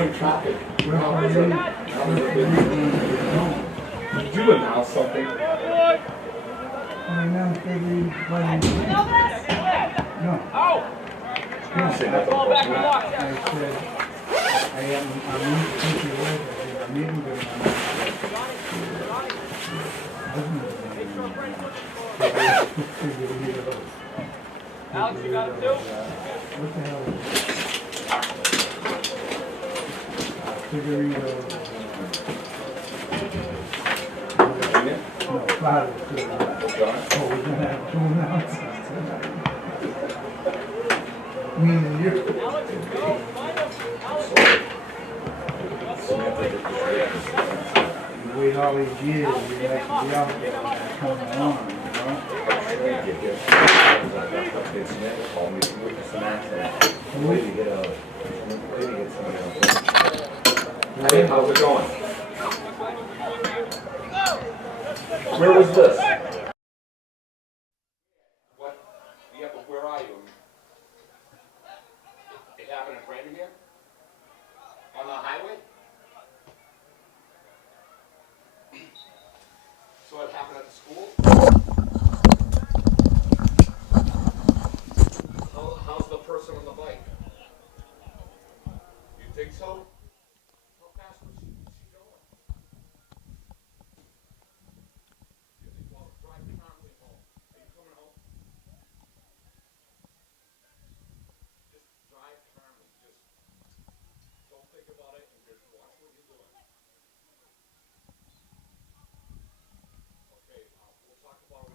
running traffic. Did you announce something? I announced everybody. No. You didn't say nothing about that. I said, I'm going to take you away. I'm meeting with Alex, you got it too? what the hell is Figurito. No, Flowers. Oh, we're going to have two announcements tonight. Me and you. Alex, go. Find him. Alex. You wait all these years, you actually be out there coming along, you know? Hey, how's it going? Where was this? What? Yeah, but where are you? It happened in Brandon here? On the highway? So it happened at the school? How's the person on the bike? You think so? How fast was she going? Well, drive calmly home. Are you coming home? Just drive calmly. Just don't think about it and just watch what you're doing. Okay, we'll talk about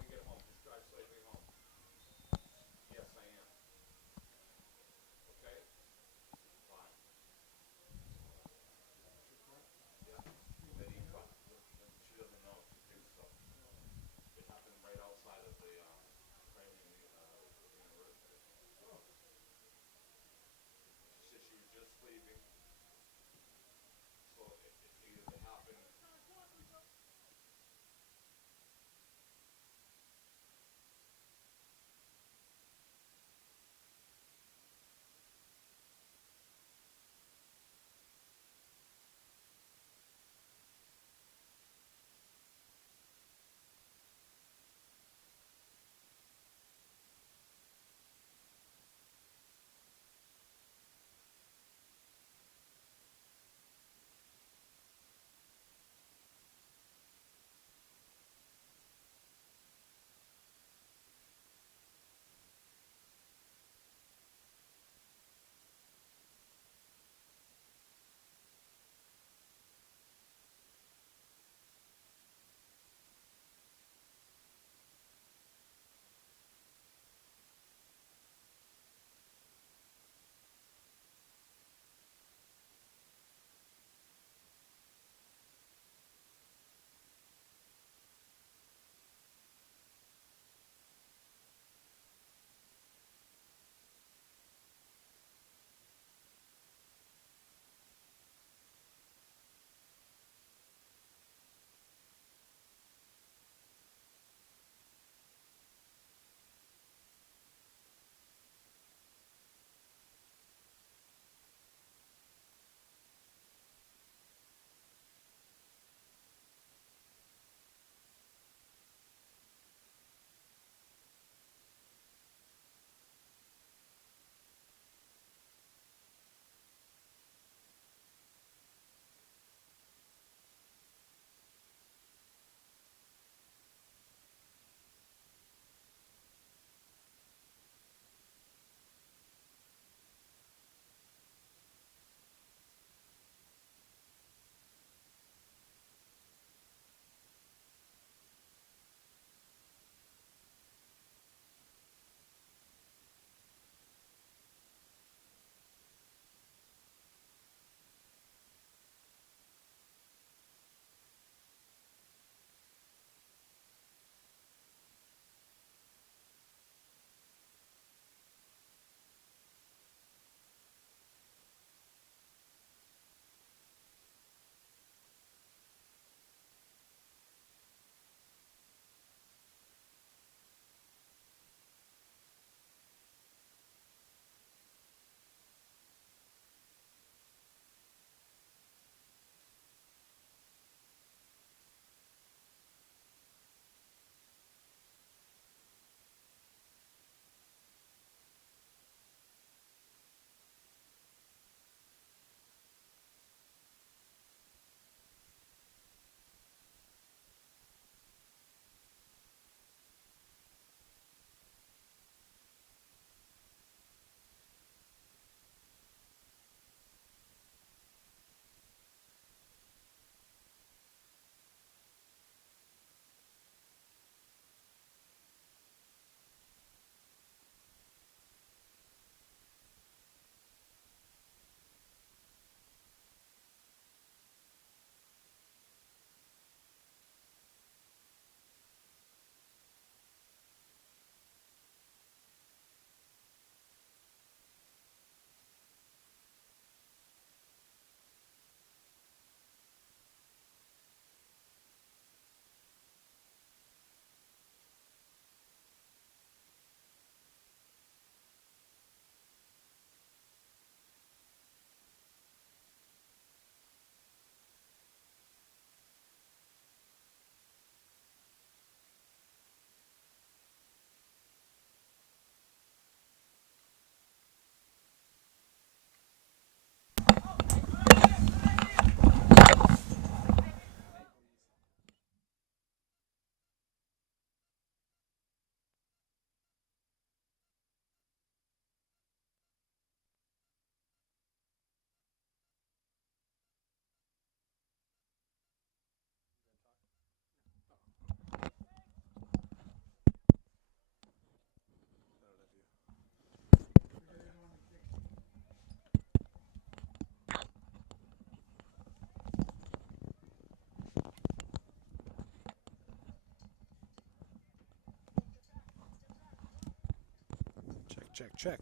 Check, check.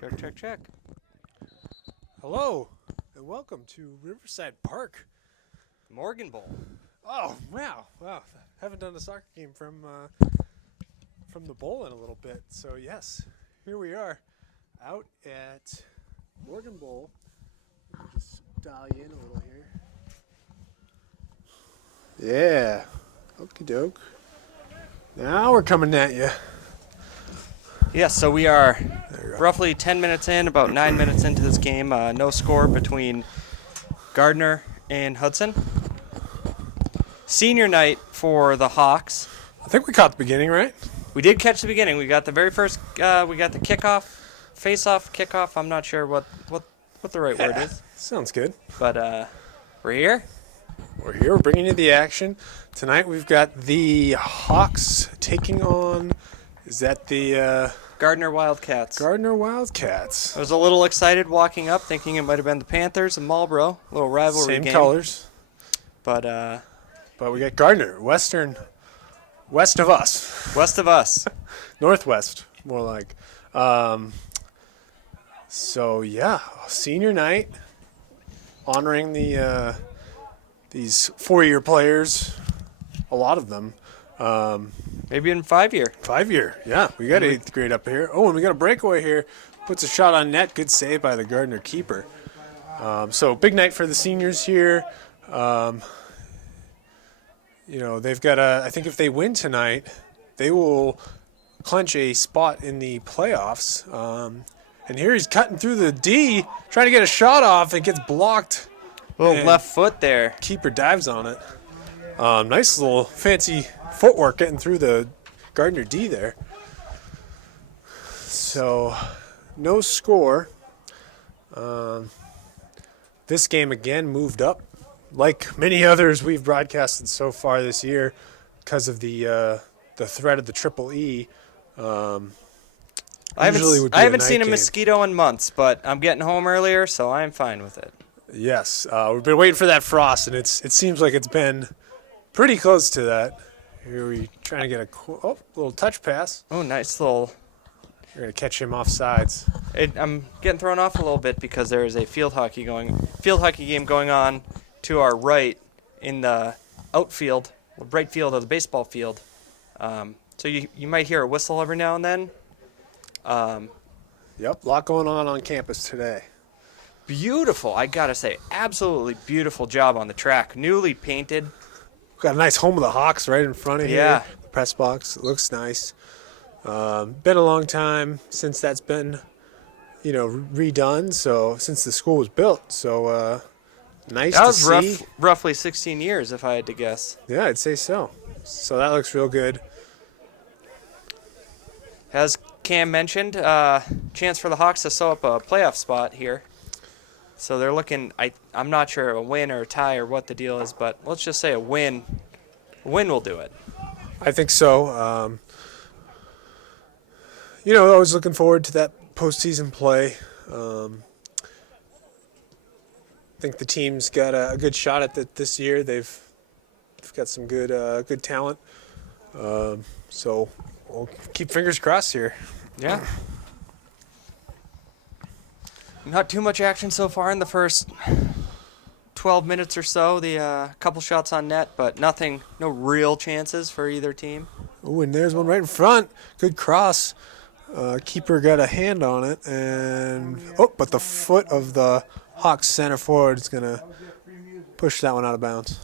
Check, check, check. Hello, and welcome to Riverside Park. Morgan Bowl. Oh, wow. Haven't done a soccer game from the bowl in a little bit. So, yes, here we are out at Morgan Bowl. Just dial you in a little here. Yeah. Okie doke. Now we're coming at you. Yes, so we are roughly 10 minutes in, about 9 minutes into this game. No score between Gardner and Hudson. Senior night for the Hawks. I think we caught the beginning, right? We did catch the beginning. We got the very first, we got the kickoff, face-off, kickoff. I'm not sure what the right word is. Sounds good. But we're here. We're here. We're bringing you the action. Tonight we've got the Hawks taking on, is that the Gardner Wildcats. Gardner Wildcats. I was a little excited walking up, thinking it might have been the Panthers and Marlboro. A little rivalry Same game. colors. But we got Gardner, west of us. west of us. Northwest, more like. So, yeah, senior night, honoring these 4-year players, a lot of them. Maybe in 5-year. 5-year, yeah. We got 8th grade up here. Oh, and we got a breakaway here. Puts a shot on net. Good save by the Gardner keeper. So big night for the seniors here. They've got I think if they win tonight, they will clinch a spot in the playoffs. And here he's cutting through the D, trying to get a shot off. It gets blocked. Little left foot there. Keeper dives on it. Nice little fancy footwork getting through the Gardner D there. So, no score. This game again moved up, like many others we've broadcasted so far this year, because of the threat of the Triple E. I haven't seen a mosquito in months, but I'm getting home earlier, so I'm fine with it. Yes, we've been waiting for that frost, and it seems like it's been pretty close to that. Here we trying to get a little touch pass. Oh, nice little. You're gonna catch him off sides. I'm getting thrown off a little bit because there is a field hockey game going on to our right in the outfield, right field of the baseball field. So you might hear a whistle every now and then. Yep, a lot going on campus today. Beautiful, I gotta say, absolutely beautiful job on the track. Newly painted. We've got a nice home of the Hawks right in front of here. Yeah. The press box, it looks nice. Been a long time since that's been, redone. So since the school was built, so nice That to was see. roughly 16 years, if I had to guess. Yeah, I'd say so. So that looks real good. As Cam mentioned, chance for the Hawks to sew up a playoff spot here. So they're looking, I'm not sure a win or a tie or what the deal is, but let's just say a win. A win will do it. I think so. I was looking forward to that postseason play. I think the team's got a good shot at it this year. They've got some good talent. So we'll keep fingers crossed here. Yeah. Not too much action so far in the first 12 minutes or so. The couple shots on net, but no real chances for either team. Oh, and there's one right in front. Good cross. Keeper got a hand on it, but the foot of the Hawks center forward is going to push that one out of bounds.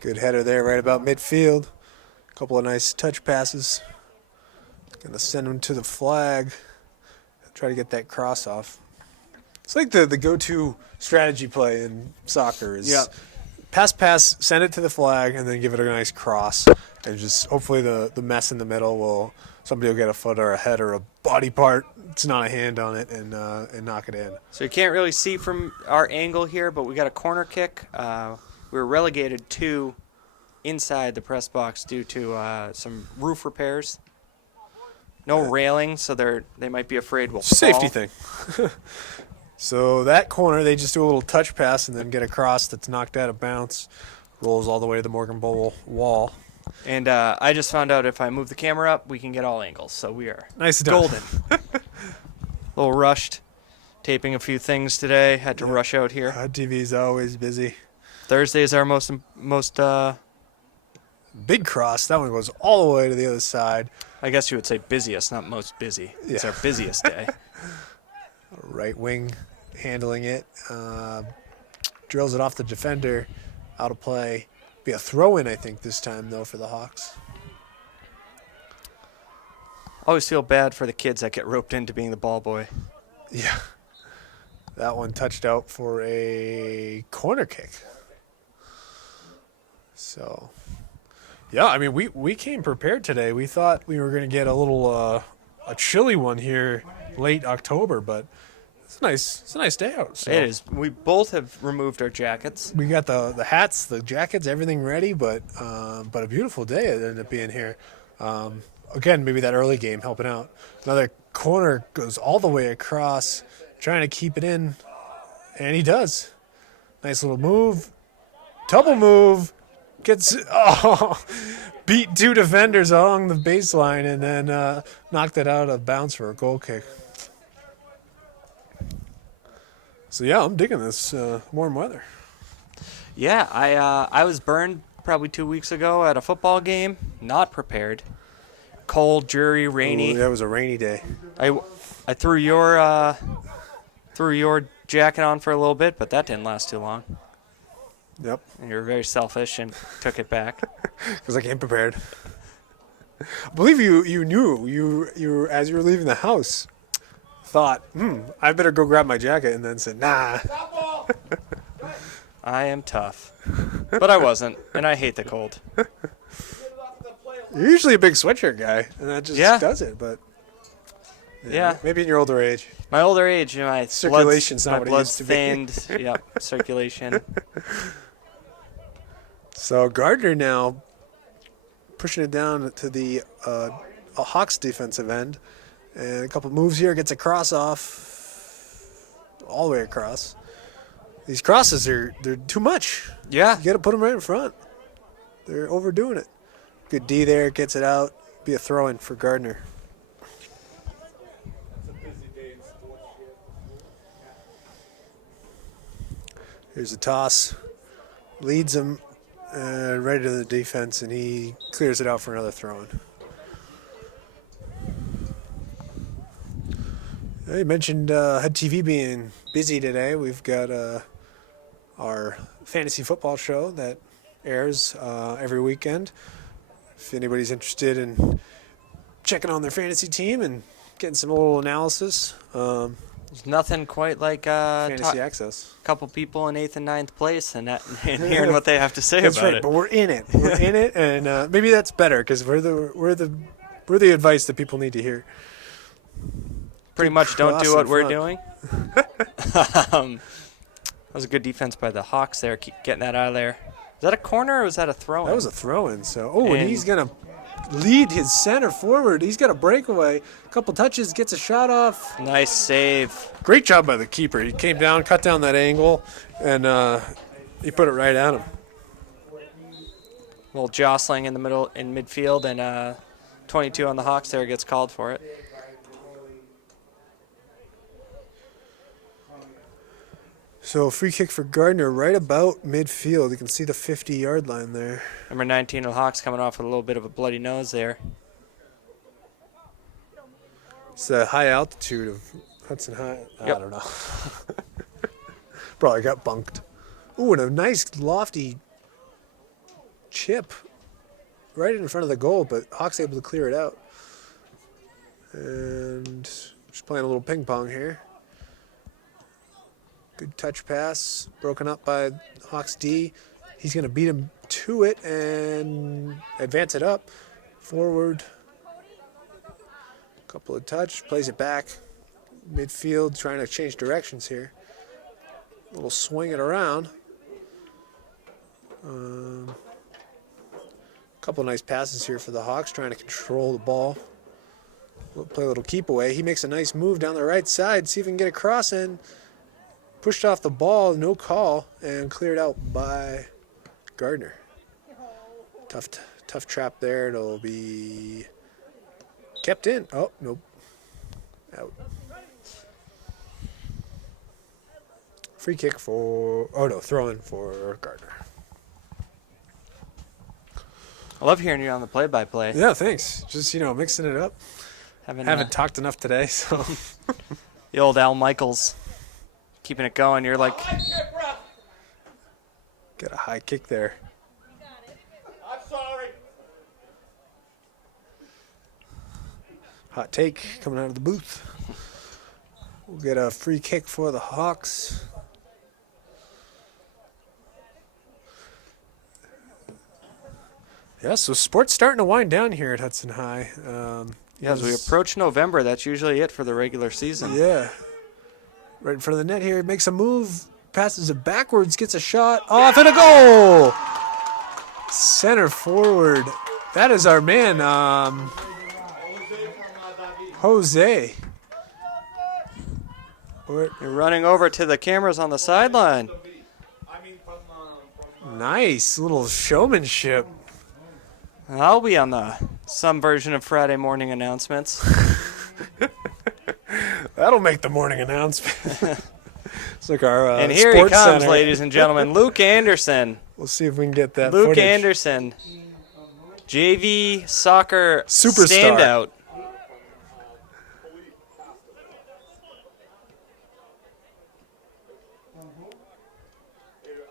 Good header there right about midfield. A couple of nice touch passes. Going to send him to the flag. Try to get that cross off. It's like the go-to strategy play in soccer is pass, send it to the flag, and then give it a nice cross. And just hopefully the mess in the middle somebody will get a foot or a head or a body part. It's not a hand on it and knock it in. So you can't really see from our angle here, but we got a corner kick. We were relegated to inside the press box due to some roof repairs. No railing, so they might be afraid we'll fall. Safety thing. So that corner, they just do a little touch pass and then get a cross that's knocked out of bounds, rolls all the way to the Morgan Bowl wall. And I just found out if I move the camera up, we can get all angles. So we are Nice done. golden. A little rushed. Taping a few things today. Had to rush out here. HUD-TV is always busy. Thursday is our most Big cross. That one goes all the way to the other side. I guess you would say busiest, not most busy. It's Yeah. our busiest day. Right wing handling it. Drills it off the defender. Out of play. Be a throw-in, I think, this time, though, for the Hawks. Always feel bad for the kids that get roped into being the ball boy. Yeah. That one touched out for a corner kick. So, yeah, I mean, we came prepared today. We thought we were going to get a little a chilly one here late October, but it's nice. It's a nice day out. So. It is. We both have removed our jackets. We got the hats, the jackets, everything ready, but a beautiful day it ended up being here. Again, maybe that early game helping out. Another corner goes all the way across, trying to keep it in, and he does. Nice little move, double move, beat two defenders along the baseline, and then knocked it out of bounds for a goal kick. So yeah, I'm digging this warm weather. Yeah, I was burned probably 2 weeks ago at a football game. Not prepared. Cold, dreary, rainy. Ooh, that was a rainy day. I threw your jacket on for a little bit, but that didn't last too long. Yep, And you were very selfish and took it back. because I came prepared. I believe you knew you as you were leaving the house, thought, I better go grab my jacket, and then said, nah. I am tough. But I wasn't, and I hate the cold. You're usually a big sweatshirt guy, and that just does it. But Yeah. maybe in your older age. My older age, my Circulation's not my what it blood's used to be. thinned. Yep, circulation. So Gardner now pushing it down to the Hawks defensive end, and a couple moves here, gets a cross off, all the way across. These crosses they're too much. Yeah. You got to put them right in front. They're overdoing it. Good D there, gets it out. Be a throw-in for Gardner. Here's a toss. Leads him right to the defense, and he clears it out for another throw-in. You mentioned HUD-TV being busy today. We've got our fantasy football show that airs every weekend. If anybody's interested in checking on their fantasy team and getting some little analysis, There's nothing quite like fantasy access. a couple people in 8th and 9th place and hearing what they have to say That's about right, it. but we're in it. We're in it, and maybe that's better because we're the advice that people need to hear. Pretty much don't cross do in what we're front. doing. That was a good defense by the Hawks there, keep getting that out of there. Was that a corner or was that a throw-in? That was a throw-in. So, and And- he's gonna lead his center forward. He's got a breakaway. A couple touches, gets a shot off. Nice save. Great job by the keeper. He came down, cut down that angle, and he put it right at him. A little jostling in the middle, in midfield, and 22 on the Hawks there gets called for it. So free kick for Gardner right about midfield. You can see the 50-yard line there. Number 19 of the Hawks coming off with a little bit of a bloody nose there. It's the high altitude of Hudson High. I Yep. don't know. Probably got bunked. Ooh, and a nice lofty chip right in front of the goal, but Hawks able to clear it out. And just playing a little ping pong here. Good touch pass, broken up by Hawks D. He's going to beat him to it and advance it up. Forward. Couple of touch, plays it back. Midfield, trying to change directions here. A little swing it around. Couple of nice passes here for the Hawks, trying to control the ball. We'll play a little keep away. He makes a nice move down the right side, see if he can get a cross in. pushed off the ball, no call, and cleared out by Gardner. Tough trap there. It'll be kept in. Oh, nope. Out. Free kick for, oh no, throw in for Gardner. I love hearing you on the play-by-play. Yeah, thanks. Just, mixing it up. Haven't talked enough today, so. The old Al Michaels keeping it going. You're like, Got a high kick there. I'm sorry. Hot take coming out of the booth. We'll get a free kick for the Hawks. Yeah, so sports starting to wind down here at Hudson High. as we approach November, that's usually it for the regular season. Yeah. Right in front of the net here. Makes a move. Passes it backwards. Gets a shot. Off and a goal. Center forward. That is our man, Jose. You're running over to the cameras on the sideline. Nice little showmanship. I'll be on some version of Friday morning announcements. That'll make the morning announcement. It's like our and here he sports comes, center. ladies and gentlemen, Luke Anderson. We'll see if we can get that Luke footage. Anderson, JV soccer Superstar. standout.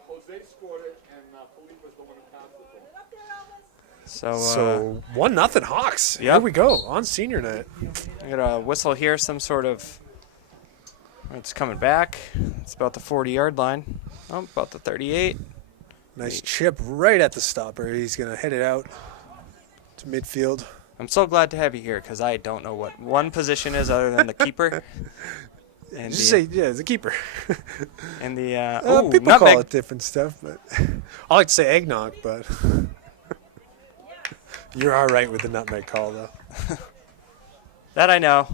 Jose scored it, and Philippe was the one who passed it. So, 1-0 Hawks. Yep. Here we go on senior night. I got a whistle here, some sort of. It's coming back. It's about the 40-yard line. Oh, about the 38. Nice chip right at the stopper. He's going to head it out to midfield. I'm so glad to have you here because I don't know what one position is other than the keeper. And Just say, yeah, the keeper. and the People nutmeg. call it different stuff, but I like to say eggnog, but you're all right with the nutmeg call, though. That I know.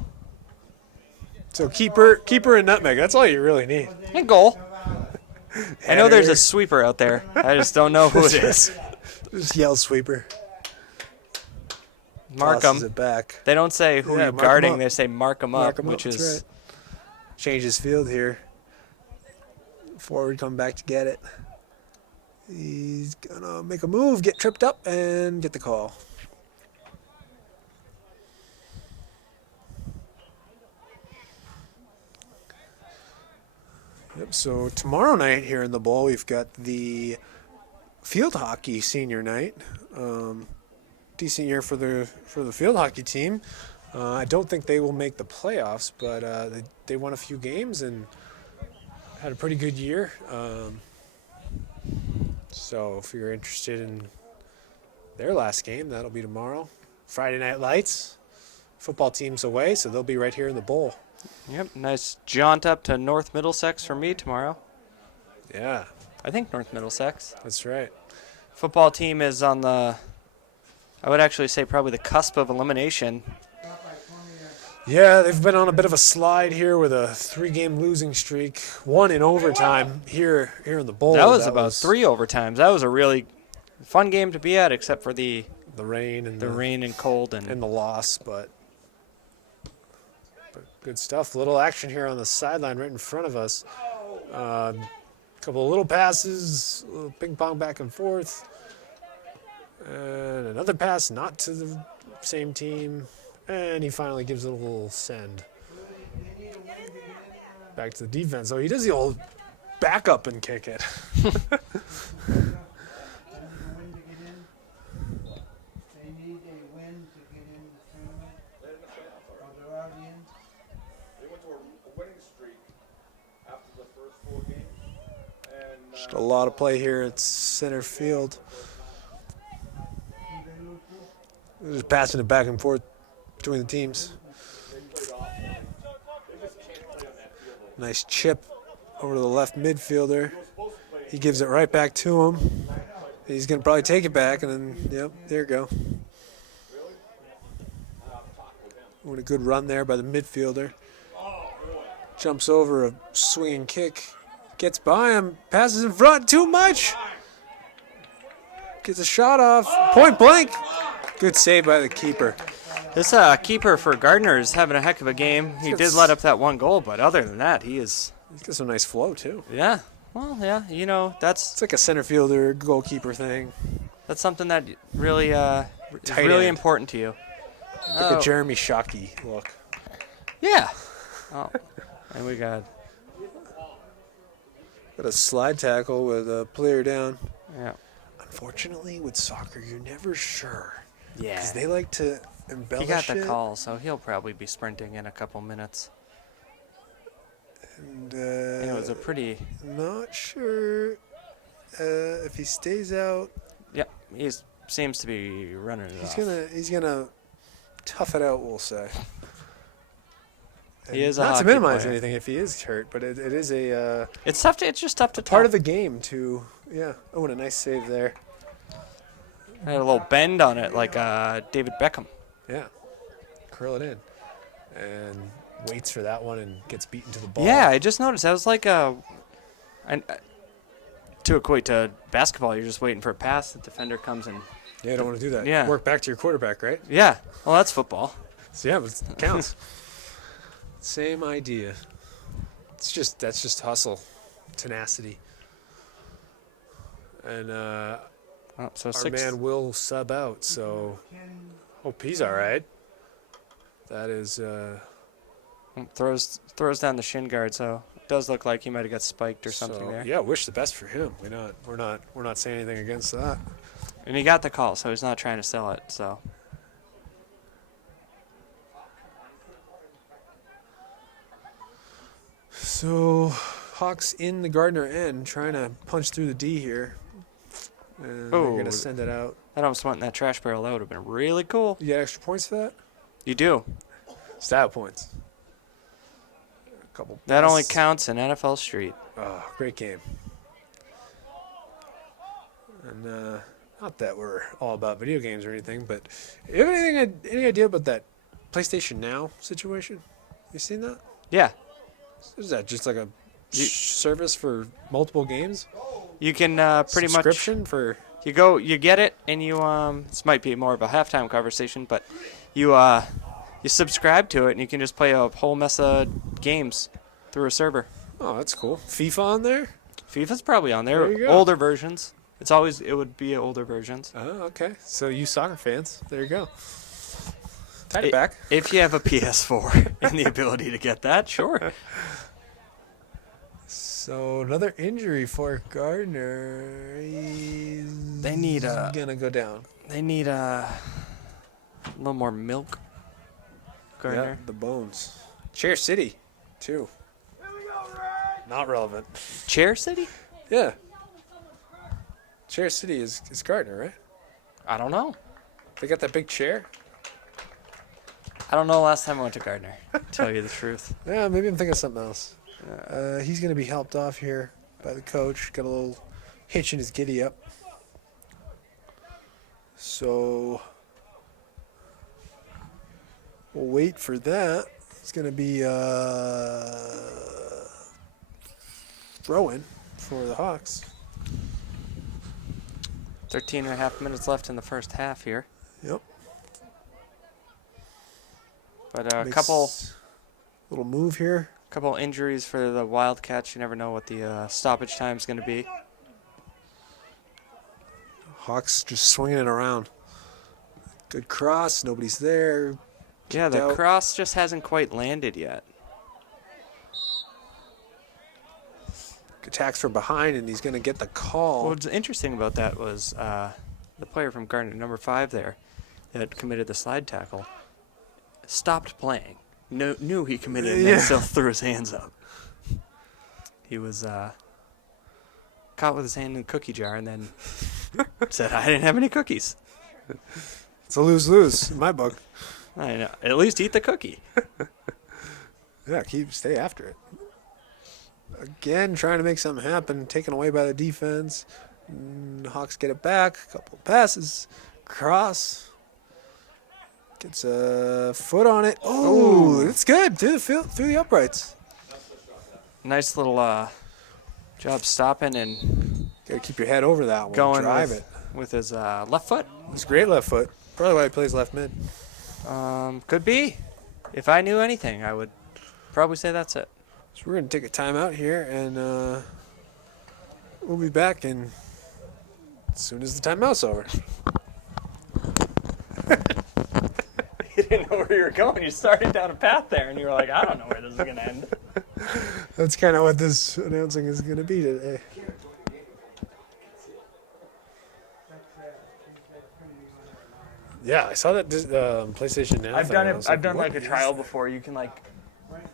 So keeper and nutmeg, that's all you really need. And goal. I know there's a Header. sweeper out there. I just don't know who it is. Just yell sweeper. Mark Tosses 'em. it back. They don't say who Yeah, you're mark 'em guarding. up. They say mark 'em Mark up, 'em which that's is right. Changes field here. Forward come back to get it. He's gonna make a move, get tripped up, and get the call. Yep, so tomorrow night here in the bowl, we've got the field hockey senior night. Decent year for the field hockey team. I don't think they will make the playoffs, but they won a few games and had a pretty good year. So if you're interested in their last game, that'll be tomorrow. Friday Night Lights. Football team's away, so they'll be right here in the bowl. Yep, nice jaunt up to North Middlesex for me tomorrow. Yeah, I think North Middlesex. that's right. Football team is on the, I would actually say probably the cusp of elimination. Yeah, they've been on a bit of a slide here with a 3-game losing streak. One in overtime here in the bowl. That was about 3 overtimes. That was a really fun game to be at, except for the rain and the rain and cold and the loss, but good stuff. Little action here on the sideline right in front of us. Couple of little passes, a little ping pong back and forth, and another pass not to the same team, and he finally gives it a little send back to the defense. So he does the old back up and kick it. They went to a winning streak after the first 4 games. And Just a lot of play here at center field. They're just passing it back and forth between the teams. Nice chip over to the left midfielder. He gives it right back to him. He's going to probably take it back, and then, yep, there you go. What a good run there by the midfielder. Jumps over a swinging kick Gets by him. Passes in front. Too much. Gets a shot off. Point blank. Good save by the keeper. This keeper for Gardner is having a heck of a game. He did let up that one goal, but other than that, he is. He's got some nice flow, too. Yeah. Well, yeah. You know, It's like a center fielder, goalkeeper thing. that's something that really is Tight really end. important to you. Like a Jeremy Shockey look. Yeah. Oh, and we got. Got a slide tackle with a player down. Yeah. Unfortunately, with soccer, you're never sure. Yeah. Because they like to He embellish got the it. call, so he'll probably be sprinting in a couple minutes. And, It was a pretty. not sure if he stays out. Yeah, he seems to be running it off. He's gonna tough it out, we'll say. He is a not to hockey minimize player. anything if he is hurt, but it is a It's tough. It's just tough to part tell. of the game to Oh, and a nice save there. Had a little bend on it, like David Beckham. Yeah, curl it in, and waits for that one and gets beaten to the ball. Yeah, I just noticed. That was like to equate to basketball, you're just waiting for a pass. The defender comes and. Yeah, you don't want to do that. Yeah. Work back to your quarterback, right? Yeah. Well, that's football. So yeah, but it counts. Same idea. That's just hustle, tenacity, and Oh, so our six. man will sub out. So hope he's all right. That is Throws down the shin guard, so it does look like he might have got spiked or something so, there. Yeah, wish the best for him. We're not saying anything against that. And he got the call, so he's not trying to sell it. So So Hawks in the Gardner end, trying to punch through the D here. And they're Oh. gonna send it out. that almost went in that trash barrel. That would have been really cool. You get extra points for that? You do. Style points. A couple. That only passes. counts in NFL Street. Oh, great game. And not that we're all about video games or anything, but you have any idea about that PlayStation Now situation? You seen that? Yeah. Is that just like a service for multiple games? You can pretty much. Subscription for. You get it, and you this might be more of a halftime conversation, but you subscribe to it, and you can just play a whole mess of games through a server. Oh, that's cool. FIFA on there? FIFA's probably on there. There you go. Older versions. It would be older versions. Oh, okay. So you soccer fans, there you go. Tied it back. If you have a PS4 and the ability to get that, sure. So another injury for Gardner. He's They need a- gonna go down. They need a little more milk. Gardner. Yeah, the bones. Chair City, too. Not relevant. Chair City? Yeah. Chair City is Gardner, right? I don't know. They got that big chair. I don't know last time I went to Gardner, to tell you the truth. Yeah, maybe I'm thinking of something else. He's gonna be helped off here by the coach. Got a little hitch in his giddy up. So we'll wait for that. It's gonna be throw-in for the Hawks. 13 and a half minutes left in the first half here. Yep. But a Makes couple little move here. injuries for the Wildcats. You never know what the stoppage time is going to be. Hawks just swinging it around. Good cross. Nobody's there. Yeah, the out. cross just hasn't quite landed yet. Attacks from behind, and he's gonna get the call. What's interesting about that was the player from Gardner, number 5 there, that committed the slide tackle, stopped playing. Knew he committed it and then still threw his hands up. He was caught with his hand in the cookie jar and then said, I didn't have any cookies. It's a lose-lose in my book. I know. At least eat the cookie. Yeah, stay after it. Again, trying to make something happen, taken away by the defense. Hawks get it back. A couple of passes. Cross. Gets a foot on it. Oh, it's good. Through the uprights. Nice little Job stopping and Gotta keep your head over that one. going Drive with, it. with his left foot. It's great left foot. Probably why he plays left mid. Could be. If I knew anything, I would probably say that's it. So we're gonna take a timeout here, and we'll be back as soon as the timeout's over. You didn't know where you were going. You started down a path there, and you were like, I don't know where this is going to end. That's kind of what this announcing is gonna be today. Yeah, I saw that PlayStation Now. I've thing, done and I it. was I've like, done what like a is trial that? before. You can like.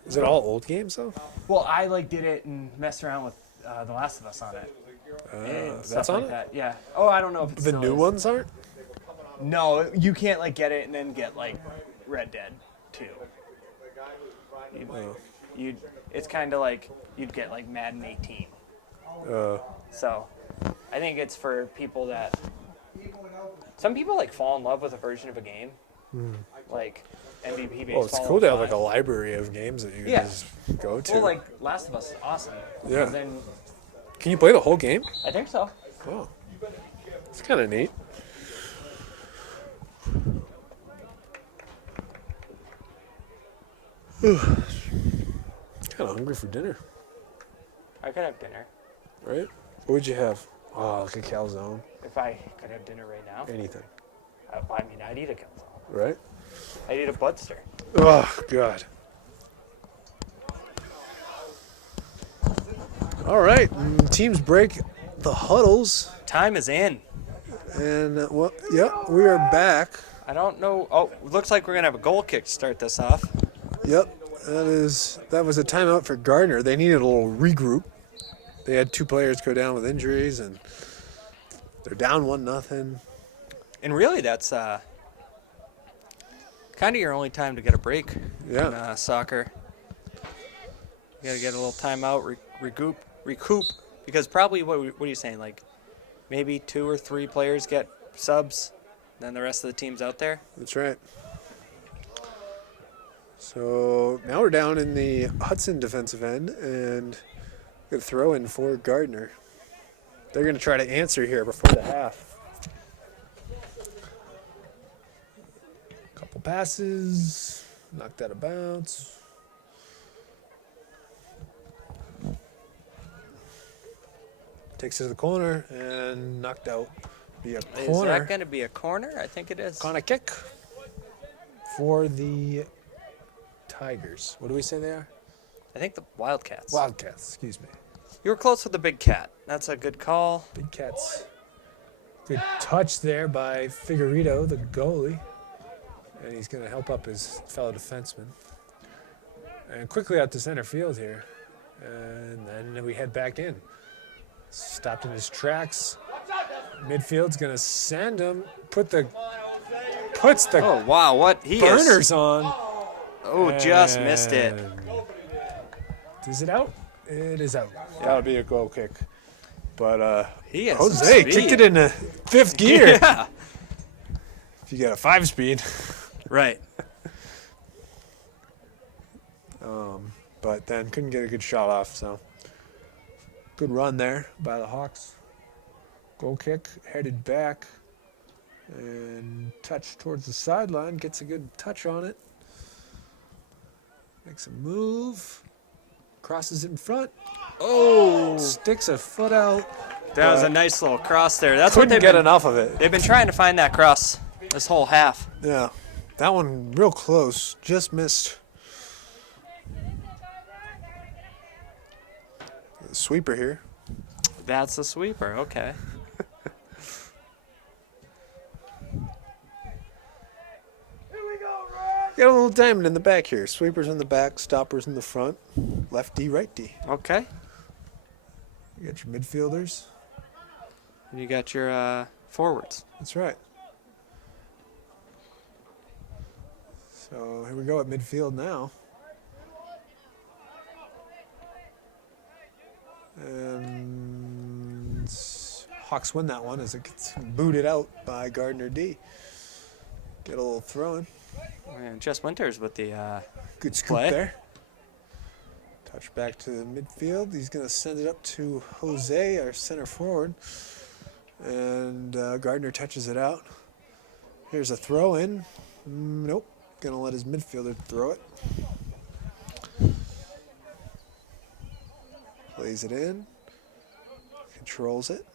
Is it all old games though? Well, I like did it and messed around with The Last of Us on it. And stuff That's on like it? that. Yeah. Oh, I don't know if it's The still new is. ones aren't? No, you can't like get it and then get like Red Dead 2. You'd it's kind of like you'd get like Madden 18. So, I think it's for people that some people like fall in love with a version of a game, like MVP baseball. Well, it's cool to have like a library of games that you can Yeah. just go to. Well, like Last of Us is awesome. Yeah. And then Can you play the whole game? I think so. Oh, it's kind of neat. Kind of hungry for dinner, I could have dinner right? What would you have? Oh, like a calzone. if I could have dinner right now. Anything, I mean, I'd eat a calzone. right? I'd eat a Budster. Oh, God. All right, teams break the huddles, Time is in. and we are back. I don't know. Oh, looks like we're gonna have a goal kick to start this off. Yep, that was a timeout for Gardner. They needed a little regroup. They had two players go down with injuries, and they're down 1-0. And really, that's kind of your only time to get a break Yeah. in soccer. You gotta get a little timeout, recoup, because probably what are you saying? Like maybe 2 or 3 players get subs, then the rest of the team's out there. That's right. So now we're down in the Hudson defensive end, and good throw in for Gardner. They're going to try to answer here before the half. Couple passes, knocked out of bounds. Takes it to the corner and knocked out via Is corner. that going to be a corner? I think it is. Corner kick for the Tigers. What do we say they are? I think the Wildcats. Wildcats, excuse me. You were close with the big cat. That's a good call. Big Cats. Good touch there by Figueredo, the goalie. And he's going to help up his fellow defenseman. And quickly out to center field here. And then we head back in. Stopped in his tracks. Midfield's going to send him. Puts the Oh wow! What he burners is? on. Oh, just missed it. Is it out? It is out. That'll be a goal kick. But He has Jose some kicked speed. it into fifth gear. Yeah. If you got a 5-speed. Right. But then couldn't get a good shot off. So good run there by the Hawks. Goal kick, headed back. And touch towards the sideline. Gets a good touch on it. Makes a move. Crosses in front. Oh, Sticks a foot out. that was a but nice little cross there. That's what Couldn't they've get been, enough of it. they've been trying to find that cross this whole half. Yeah. That one real close. Just missed. Sweeper here. That's the sweeper. Okay. Got a little diamond in the back here. Sweepers in the back, stoppers in the front. Left D, right D. Okay. You got your midfielders. And you got your forwards. That's right. So here we go at midfield now. And Hawks win that one as it gets booted out by Gardner D. Get a little throw in. And Jess Winters with the Good scoop Play. there. Touch Touch back to the midfield. He's going to send it up to Jose, our center forward. And Gardner touches it out. Here's a throw in. Nope. Going to let his midfielder throw it. Plays it in. Controls it.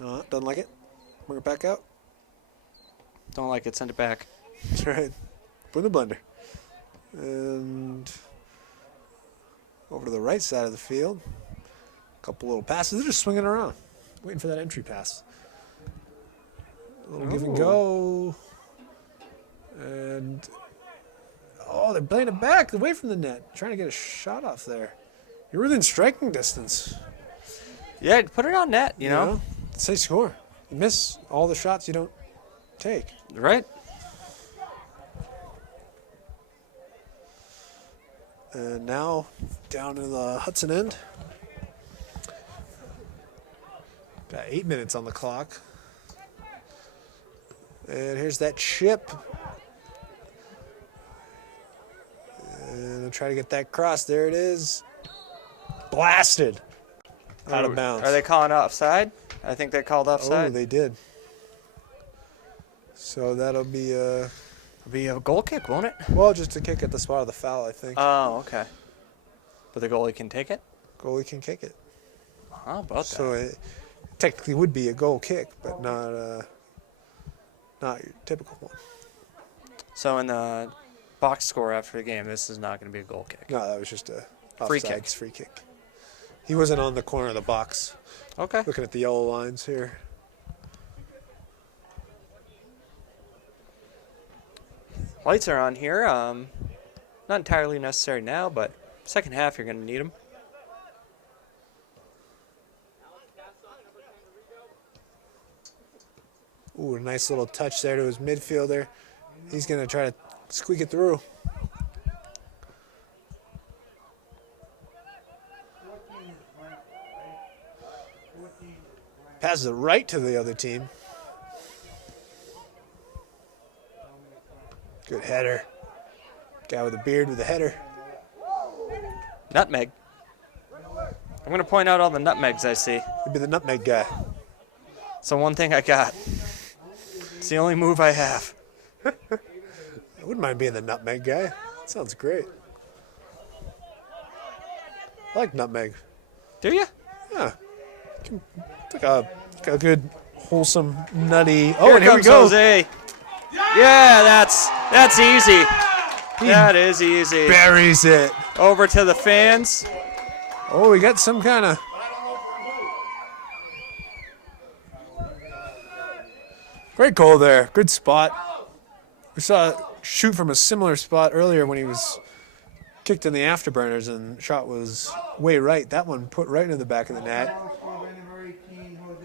Doesn't like it. Bring it back out. Don't like it. Send it back. That's right. Put in the blender. And over to the right side of the field. A couple little passes. They're just swinging around. Waiting for that entry pass. A little give and go. And, oh, they're playing it back away from the net. Trying to get a shot off there. You're within striking distance. Yeah, put it on net, you know? Say score. You miss all the shots you don't take. Right? And now down in the Hudson end. Got 8 minutes on the clock. And here's that chip. And I'll try to get that cross. There it is. Blasted. Out of bounds. Are they calling offside? I think they called offside. Oh, they did. So that'll be It'll be a goal kick, won't it? well, just a kick at the spot of the foul, I think. Oh, okay. But the goalie can take it? Goalie can kick it. How about that? So it technically would be a goal kick, but not your typical one. So in the box score after the game, this is not going to be a goal kick. No, that was just a Free kick. offsides free kick. He wasn't on the corner of the box. Okay. Looking at the yellow lines here. Lights are on here. Not entirely necessary now, but second half you're going to need them. Ooh, a nice little touch there to his midfielder. He's going to try to squeak it through. Passes it right to the other team. Good header. Guy with a beard with a header. Nutmeg. I'm going to point out all the nutmegs I see. He'd be the nutmeg guy. It's the one thing I got. It's the only move I have. I wouldn't mind being the nutmeg guy. Sounds great. I like nutmeg. Do you? Yeah. It's like a good, wholesome, nutty. Oh, Here and here we comes go. Jose. Yeah, that's easy. That is easy. Buries it. Over to the fans. Oh, we got some kind of. Great goal there. Good spot. We saw it shoot from a similar spot earlier when he was kicked in the afterburners and shot was way right. That one put right into the back of the net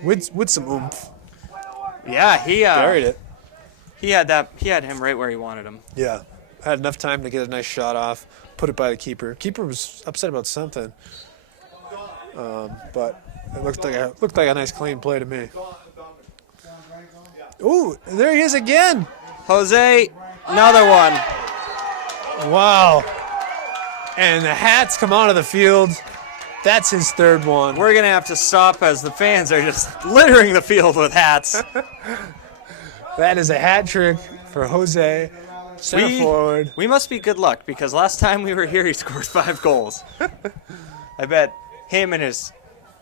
with some oomph. Yeah, he Buried it. He had him right where he wanted him. Yeah. Had enough time to get a nice shot off, put it by the keeper. Keeper was upset about something. But it looked like a nice clean play to me. Ooh, there he is again. Jose, another one. Wow. And the hats come out of the field. That's his third one. We're going to have to stop as the fans are just littering the field with hats. That is a hat trick for Jose, center forward. We must be good luck because last time we were here he scored 5 goals. I bet him and his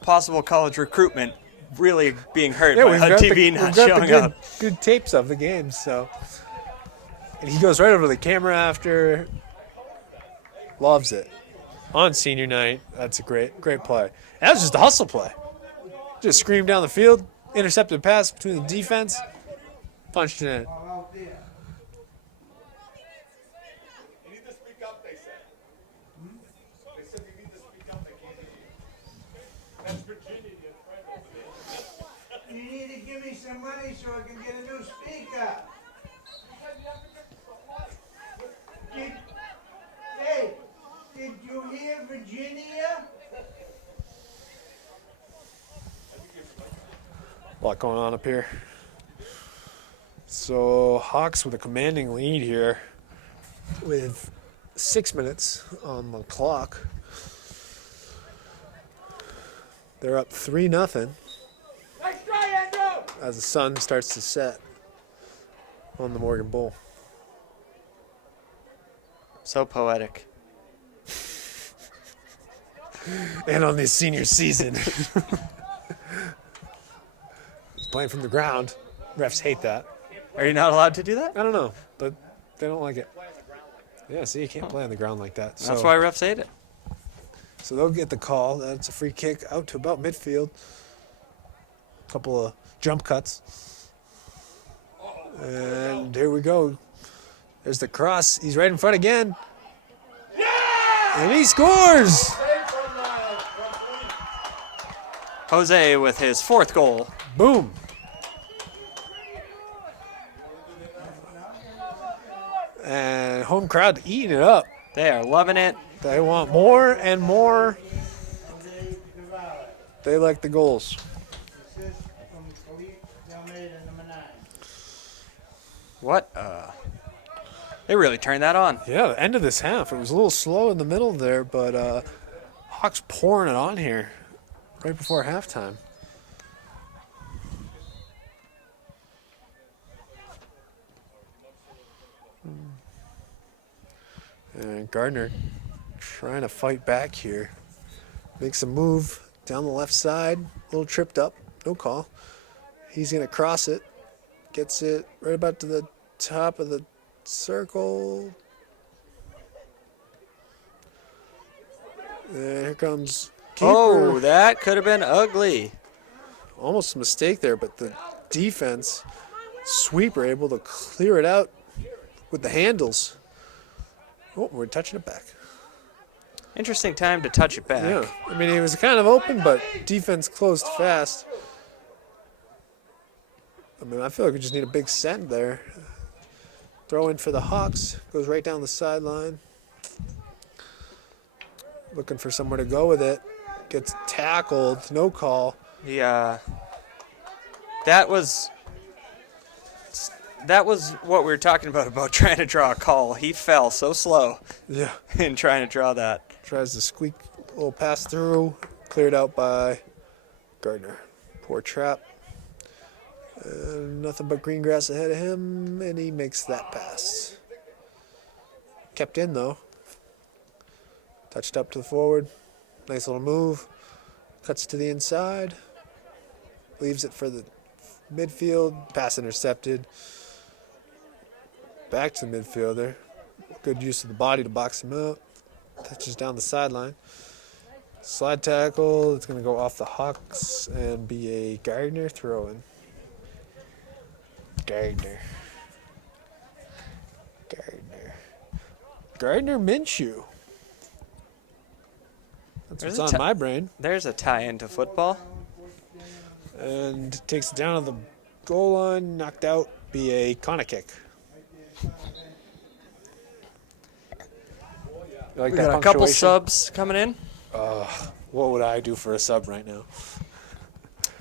possible college recruitment really being hurt by HUD-TV not showing up. Good tapes of the game, so. And he goes right over to the camera after. Loves it. On senior night, that's a great play. That was just a hustle play. Just screamed down the field, intercepted pass between the defense, punched it in. You need to speak up, they said. They said you need to speak up, they can't hear you. That's Virginia, your friend over there. You need to give me some money so I can get a new speaker. Did you hear Virginia? A lot going on up here. So Hawks with a commanding lead here with 6 minutes on the clock. They're up 3-0 Nice try, Andrew! as the sun starts to set on the Morgan Bull. So poetic. And on this senior season. He's playing from the ground. Refs hate that. Are you not allowed to do that? I don't know, but they don't like it. Yeah, see, you can't play on the ground like that. That's why refs hate it. So they'll get the call. That's a free kick out to about midfield. Couple of jump cuts. And here we go. There's the cross. He's right in front again. And he scores! Jose with his 4th goal. Boom. And home crowd eating it up. They are loving it. They want more and more. They like the goals. What? They really turned that on. Yeah, the end of this half. It was a little slow in the middle there, but Hawks pouring it on here right before halftime. And Gardner trying to fight back here. Makes a move down the left side. A little tripped up. No call. He's going to cross it. Gets it right about to the top of the circle. And here comes keeper. Oh, that could have been ugly. Almost a mistake there, but the defense sweeper able to clear it out with the handles. Oh, we're touching it back. Interesting time to touch it back. Yeah, I mean, it was kind of open, but defense closed fast. I mean, I feel like we just need a big send there. Throw in for the Hawks. Goes right down the sideline. Looking for somewhere to go with it. Gets tackled. No call. Yeah. That was what we were talking about trying to draw a call. He fell so slow Yeah. in trying to draw that. Tries to squeak a little pass through. Cleared out by Gardner. Poor trap. Nothing but green grass ahead of him, and he makes that pass. Kept in, though. Touched up to the forward. Nice little move. Cuts to the inside. Leaves it for the midfield. Pass intercepted. Back to the midfielder. Good use of the body to box him out. Touches down the sideline. Slide tackle. It's going to go off the Hawks and be a Gardner throw-in. Gardner Minshew. That's There's what's a on my brain. There's a tie into football. And takes it down to the goal line. Knocked out. Be a corner kick. You like We that got a couple punctuation? subs coming in. What would I do for a sub right now?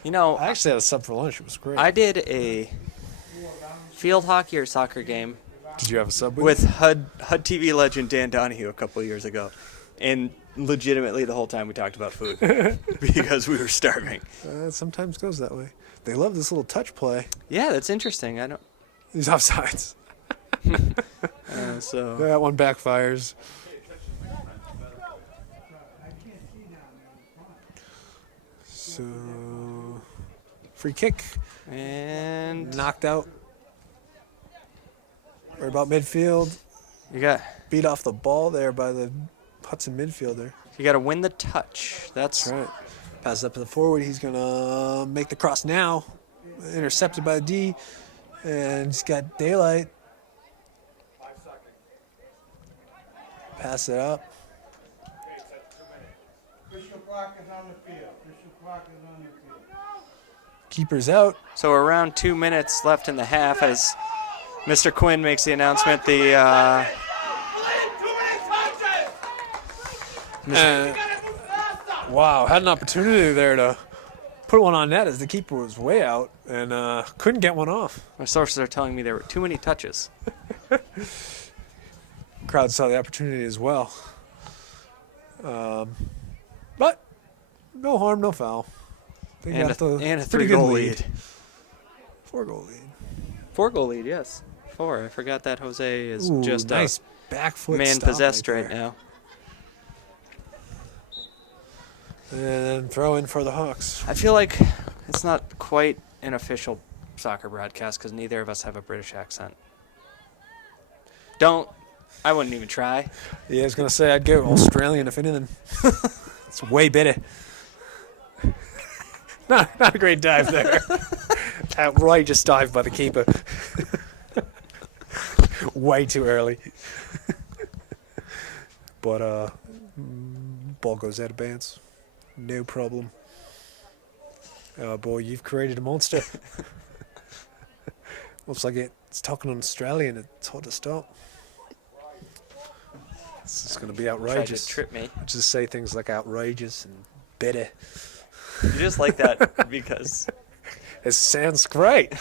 You know, I actually had a sub for lunch. It was great. I did a field hockey or soccer game Did you have a sub with HUD-TV legend Dan Donahue a couple years ago. And legitimately the whole time we talked about food because we were starving. It sometimes goes that way. They love this little touch play. Yeah, that's interesting. I don't. These offsides. So That one backfires. So, free kick. and Knocked out. Right about midfield. you got Beat off the ball there by the Hudson midfielder. to win the touch. That's That's right. Passes up to the forward. He's going to make the cross now. Intercepted by the D. And he's got daylight. Pass it up. Official clock is on the field. Official clock is on the field. Keeper's out. So around 2 minutes left in the half as Mr. Quinn makes the announcement. The Wow, had an opportunity there to put one on net as the keeper was way out and couldn't get one off. my sources are telling me there were too many touches. crowd saw the opportunity as well. But no harm, no foul. They And got a pretty good 3-goal lead. 4-goal lead. 4-goal lead, yes. 4. I forgot that Jose is Ooh, just nice back foot man stop possessed right there. now. And throw in for the Hawks. I feel like it's not quite an official soccer broadcast because neither of us have a British accent. I wouldn't even try. Yeah, I was gonna say I'd go Australian if anything. It's way better. Not a great dive there. Outrageous dive by the keeper. Way too early. But ball goes out of bounds. No problem. Oh boy, you've created a monster. Looks like it's talking in Australian. It's hard to stop. This is going to be outrageous. Tried to trip me. Just say things like outrageous and better. You just like that because It sounds great.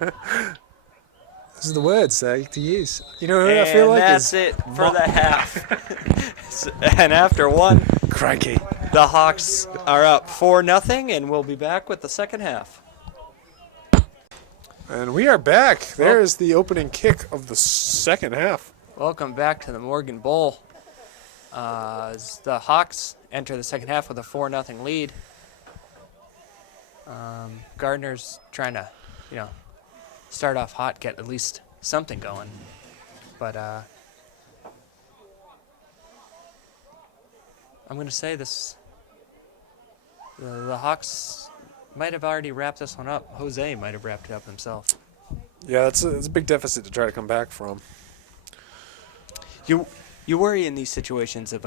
These are the words to use. You know what I feel like? That's it for the half. And after one, Cranky. the Hawks are up 4-0, and we'll be back with the second half. And we are back. There is the opening kick of the second half. Welcome back to the Morgan Bowl. As the Hawks enter the second half with a 4-0 lead. Gardner's trying to, start off hot, get at least something going. But I'm going to say this. The Hawks might have already wrapped this one up. Jose might have wrapped it up himself. Yeah, it's a big deficit to try to come back from. You worry in these situations of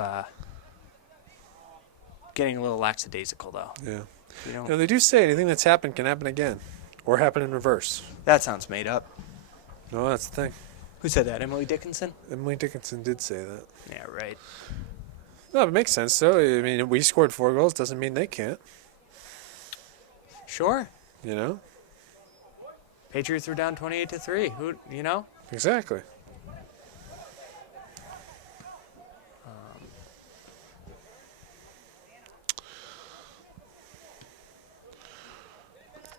getting a little lackadaisical, though. Yeah. You know, They do say anything that's happened can happen again. Or happen in reverse. that sounds made up. No, that's the thing. Who said that? Emily Dickinson? Emily Dickinson did say that. Yeah, right. No, it makes sense, though. I mean, we scored 4 goals. Doesn't mean they can't. Sure. You know? Patriots were down 28-3. Who? Exactly.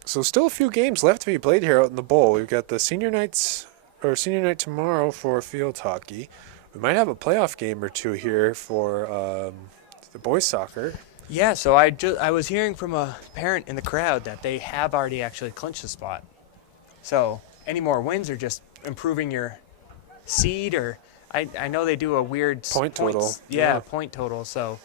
So still a few games left to be played here out in the bowl. We've got the senior night tomorrow for field hockey. We might have a playoff game or two here for the boys soccer. Yeah, so I was hearing from a parent in the crowd that they have already actually clinched the spot. So any more wins are just improving your seed, or I know they do a weird Point total. Yeah, point total. So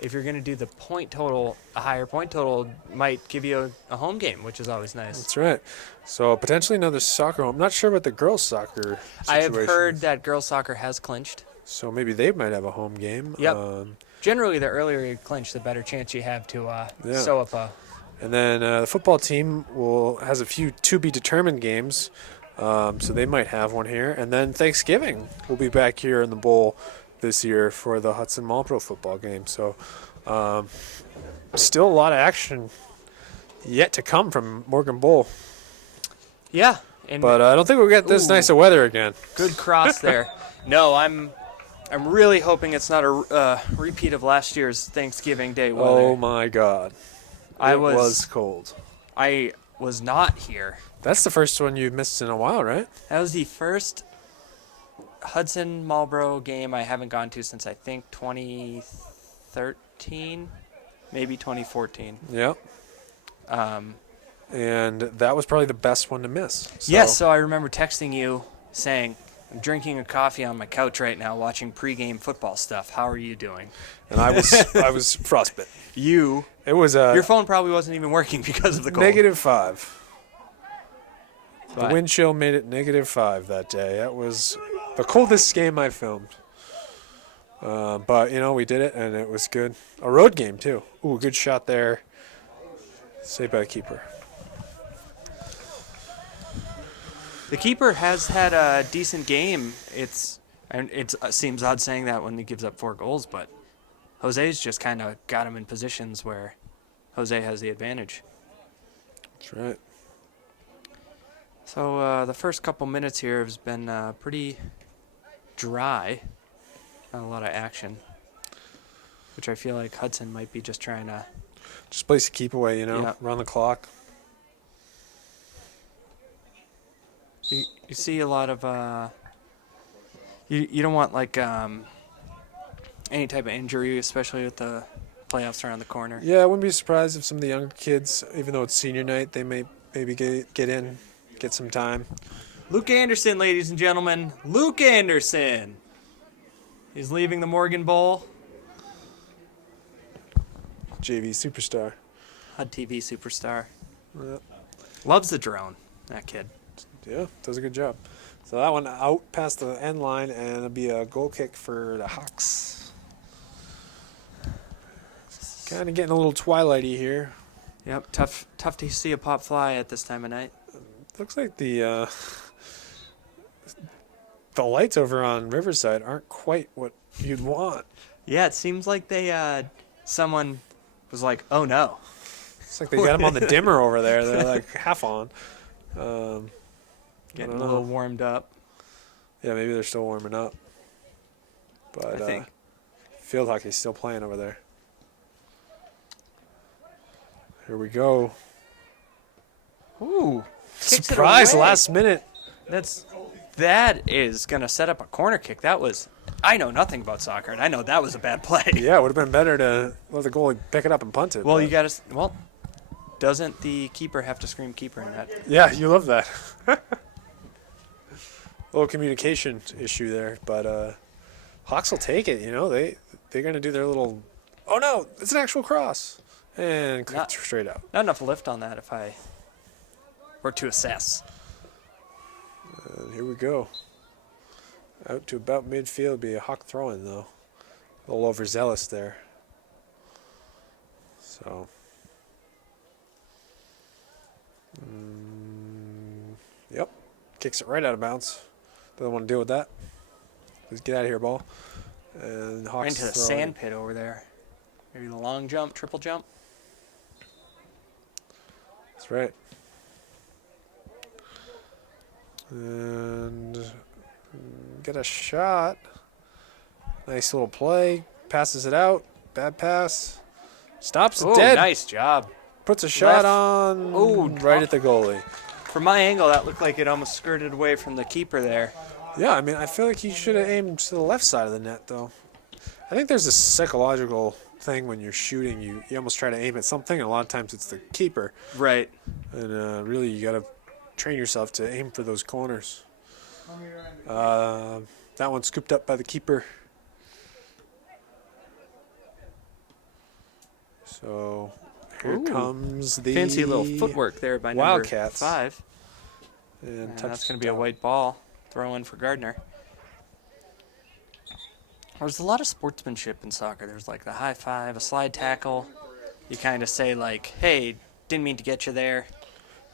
if you're going to do the point total, a higher point total might give you a home game, which is always nice. That's right. So potentially another soccer home. I'm not sure about the girls soccer situation. I have heard that girls soccer has clinched. So maybe they might have a home game. Yep. Generally, the earlier you clinch, the better chance you have to sew up a... And then the football team has a few to-be-determined games, so they might have one here. And then Thanksgiving will be back here in the bowl this year for the Hudson Mall Pro football game. So still a lot of action yet to come from Morgan Bowl. Yeah. And But I don't think we'll get this nice of weather again. good cross there. No, I'm really hoping it's not a repeat of last year's Thanksgiving Day weather. Oh, my God. It was cold. I was not here. That's the first one you've missed in a while, right? That was the first Hudson Marlboro game I haven't gone to since I think 2013, maybe 2014. Yep. And that was probably the best one to miss. So. Yes, so I remember texting you saying, I'm drinking a coffee on my couch right now watching pregame football stuff. How are you doing? And I was frostbit. It was Your phone probably wasn't even working because of the cold. -5. The But- wind chill made it -5 that day. That was the coldest game I filmed. But, we did it, and it was good. A road game, too. Ooh, good shot there. Saved by the keeper. The keeper has had a decent game. It seems odd saying that when he gives up 4 goals, but Jose's just kind of got him in positions where Jose has the advantage. That's right. So the first couple minutes here has been pretty dry. Not a lot of action. Which I feel like Hudson might be just trying to... Just place to keep away, you know, Yeah. run the clock. You see a lot of... You don't want, like, any type of injury, especially with the playoffs around the corner. Yeah, I wouldn't be surprised if some of the younger kids, even though it's senior night, they may maybe get in, get some time. Luke Anderson, ladies and gentlemen. Luke Anderson. He's leaving the Morgan Bowl. JV superstar. HUD-TV superstar. Yeah. Loves the drone, that kid. Yeah, does a good job. So that one out past the end line, and it'll be a goal kick for the Hawks. Kind of getting a little twilighty here. Yep, tough to see a pop fly at this time of night. Looks like the lights over on Riverside aren't quite what you'd want. Yeah, it seems like they someone was like, "Oh no." It's like they got them on the dimmer over there. They're like half on. Getting I a don't little know. warmed up. Yeah, maybe they're still warming up. But I think. field hockey's still playing over there. Here we go. Ooh. Kicks it Surprise away. last minute. That is gonna set up a corner kick. I know nothing about soccer, and I know that was a bad play. Yeah, it would have been better to let the goalie pick it up and punt it. Well, but- you gotta. Well, doesn't the keeper have to scream keeper in that? Yeah, you love that. Little communication issue there, but Hawks will take it. You know, they're gonna do their little. Oh no, it's an actual cross, and click Not- straight out. Not enough lift on that if I were to assess. And here we go. Out to about midfield, be a Hawk throw-in though. A little overzealous there. So. Yep, kicks it right out of bounds. Doesn't want to deal with that. Let's get out of here, ball. And Hawks Right into the throw it. sand pit over there. Maybe the long jump, triple jump. That's right. And get a shot. Nice little play. Passes it out. Bad pass. Stops it Oh, dead. nice job. Puts a shot Left. on Oh, right at the goalie. From my angle, that looked like it almost skirted away from the keeper there. Yeah, I mean, I feel like he should have aimed to the left side of the net, though. I think there's a psychological thing when you're shooting. You almost try to aim at something, and a lot of times it's the keeper. Right. And really, you got to train yourself to aim for those corners. That one scooped up by the keeper. So here Ooh. comes the Fancy little footwork there by Wildcats. number 5. And And that's going to be a touchdown. white ball. Throw in for Gardner. There's a lot of sportsmanship in soccer. There's like the high five, a slide tackle. You kind of say like, hey, didn't mean to get you there.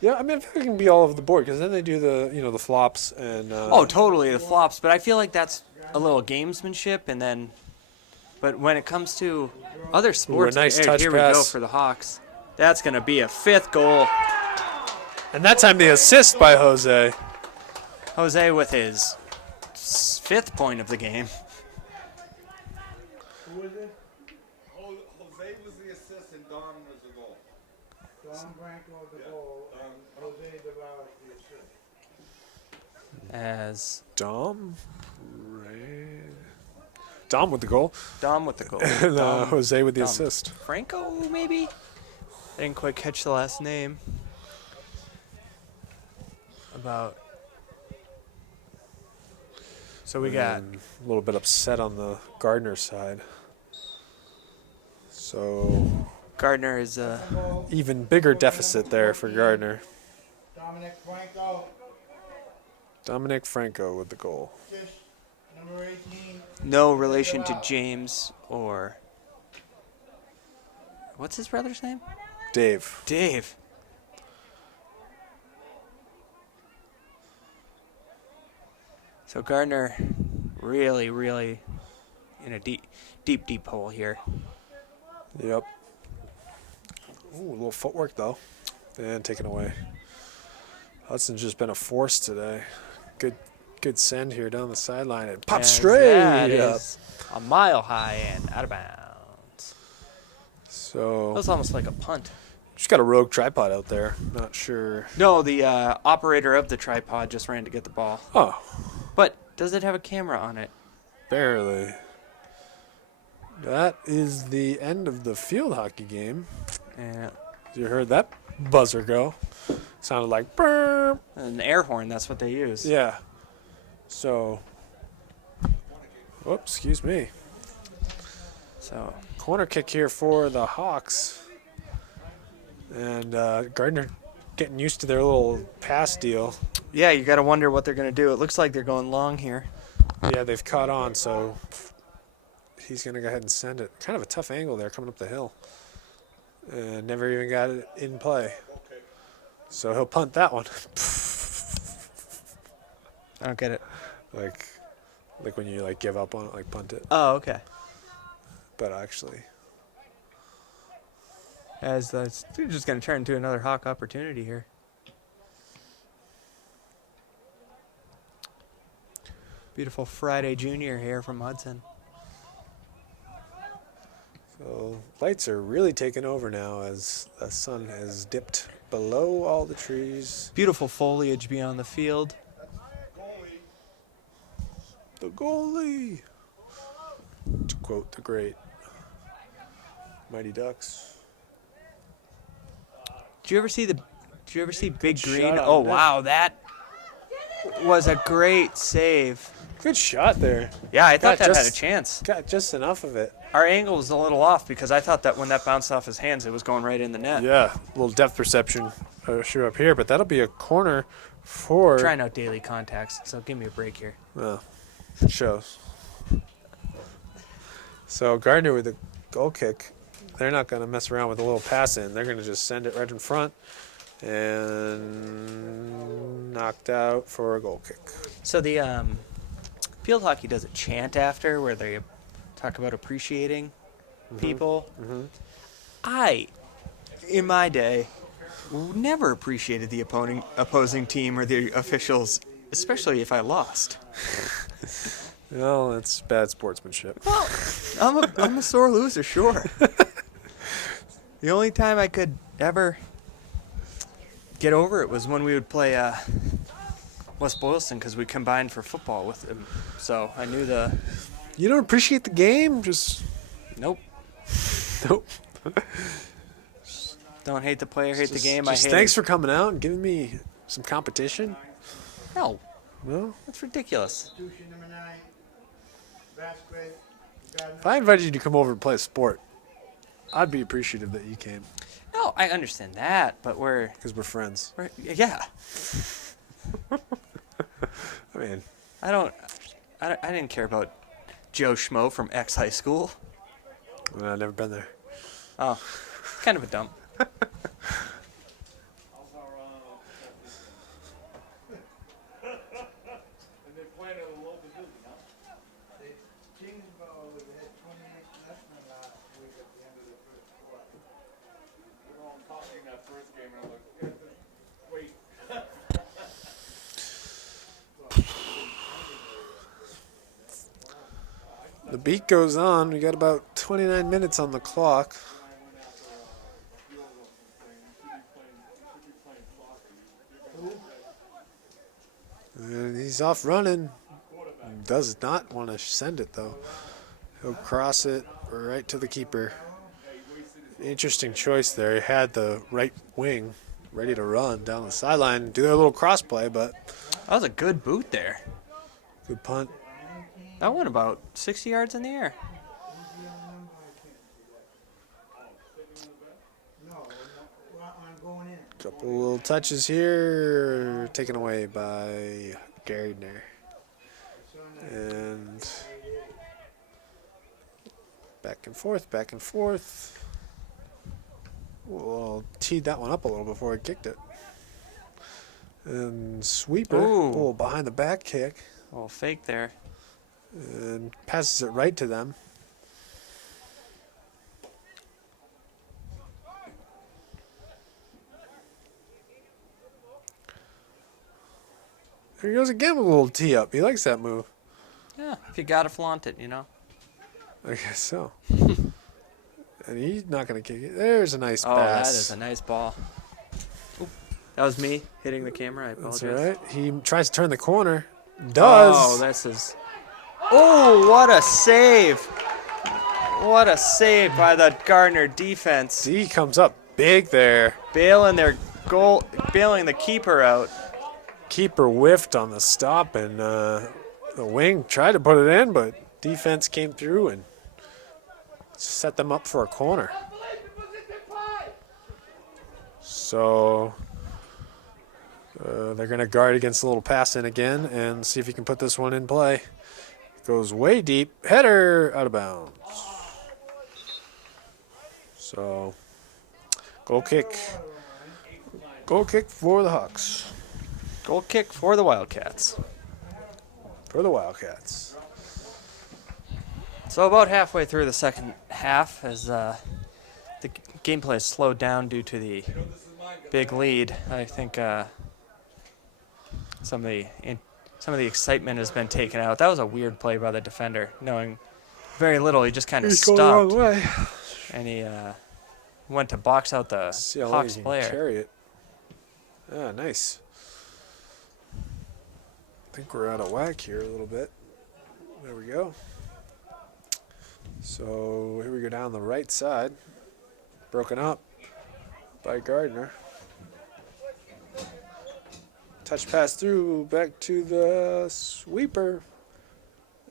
Yeah, I mean, I feel like it can be all over the board because then they do the flops and. Oh, totally, the flops. But I feel like that's a little gamesmanship. And then, but when it comes to other sports, nice here touch we go pass. for the Hawks. That's going to be a 5th goal. And that time the assist by Jose. Jose with his 5th point of the game. Who was it? Jose was the assist and Don was the goal. Don Branco the goal, and Jose Deval the assist. As Dom with the goal. Dom with the goal. And Dom Jose with the Dom. assist. Franco, maybe? Didn't quite catch the last name. So we got And a little bit upset on the Gardner side. So Gardner is even bigger deficit there for Gardner. Dominic Franco, Dominic Franco with the goal. assist, number 18. no relation to James or what's his brother's name? Dave. Dave. So Gardner really, really in a deep hole here. Yep. Ooh, a little footwork though. And taken away. Hudson's just been a force today. Good send here down the sideline. It pops As straight that up. is a mile high and out of bounds. That So was almost like a punt. just got a rogue tripod out there. Not sure. No, the operator of the tripod just ran to get the ball. Oh, But does it have a camera on it? barely. That is the end of the field hockey game. Yeah. You heard that buzzer go? Sounded like burp. An air horn, that's what they use. Yeah. So, whoops, excuse me. So, Corner kick here for the Hawks. And Gardner getting used to their little pass deal. yeah, you got to wonder what they're going to do. It looks like they're going long here. Yeah, they've caught on, so he's going to go ahead and send it. Kind of a tough angle there coming up the hill. And never even got it in play. So he'll punt that one. I don't get it. like when you like give up on it, like punt it. Oh, okay. But actually, As that's just going to turn into another Hawk opportunity here. Beautiful Friday Junior here from Hudson. so lights are really taking over now as the sun has dipped below all the trees. Beautiful foliage beyond the field. The goalie, to quote the great Mighty Ducks. Did you ever see Big Good Green? shot on Oh net. wow, that was a great save. Good shot there. Yeah, I thought Got that had a just- chance. Got just enough of it. Our angle was a little off because I thought that when that bounced off his hands, it was going right in the net. Yeah, a little depth perception issue up here, but that'll be a corner for. Trying out daily contacts, so give me a break here. Well, it shows. So Gardner with the goal kick. They're not going to mess around with a little pass in. They're going to just send it right in front and knocked out for a goal kick. So the field hockey does a chant after where they talk about appreciating people. I, in my day, never appreciated the opposing team or the officials, especially if I lost. Well, that's bad sportsmanship. Well, I'm a sore loser, sure. The only time I could ever get over it was when we would play West Boylston because we combined for football with them. So I knew the You don't appreciate the game? Just nope. nope. Don't hate the player, hate the game. Just I hate thanks it. for coming out and giving me some competition. No, Well, that's ridiculous. Institution number 9, basket, Gardner. if I invited you to come over and play a sport, I'd be appreciative that you came No, I understand that, but because we're friends. yeah. I mean, I didn't care about Joe Schmo from X High School. I've never been there. Oh, kind of a dump. And they're playing at a local building, huh? The Kingsborough had 28 less than last week at the end of the first quarter. We were all talking that first game, and I'm like, yeah, just wait. The beat goes on. We got about 29 minutes on the clock. And he's off running. Does not want to send it, though. He'll cross it right to the keeper. Interesting choice there. He had the right wing ready to run down the sideline, do their little cross play, but That was a good boot there. good punt. That went about 60 yards in the air. No, well, I'm going in. Couple little touches here, taken away by Gardner. And back and forth, back and forth. Well, teed that one up a little before he kicked it. And sweeper, Ooh. little behind the back kick, A little fake there. and passes it right to them. Here he goes again with a little tee up. He likes that move. Yeah, if you gotta flaunt it, I guess so. And he's not going to kick it. There's a nice Oh, pass. that is a nice ball. Oop. That was me hitting the camera. I apologize. That's all right. He tries to turn the corner. Does. Oh, this is... Oh, what a save. What a save by the Gardner defense. D comes up big there. Bailing the keeper out. Keeper whiffed on the stop, and the wing tried to put it in, but defense came through and set them up for a corner. So they're going to guard against a little pass in again and see if he can put this one in play. Goes way deep. Header out of bounds. So goal kick. Goal kick for the Hawks. Goal kick for the Wildcats. For the Wildcats. So about halfway through the second half, as the gameplay has slowed down due to the big lead, I think some of the excitement has been taken out. That was a weird play by the defender, knowing very little. He just kind of stopped, going the wrong way. and he went to box out the See how long Hawks he can player. carry it. Ah, nice. I think we're out of whack here a little bit. There we go. So here we go down the right side. Broken up by Gardner. Touch pass through, back to the sweeper.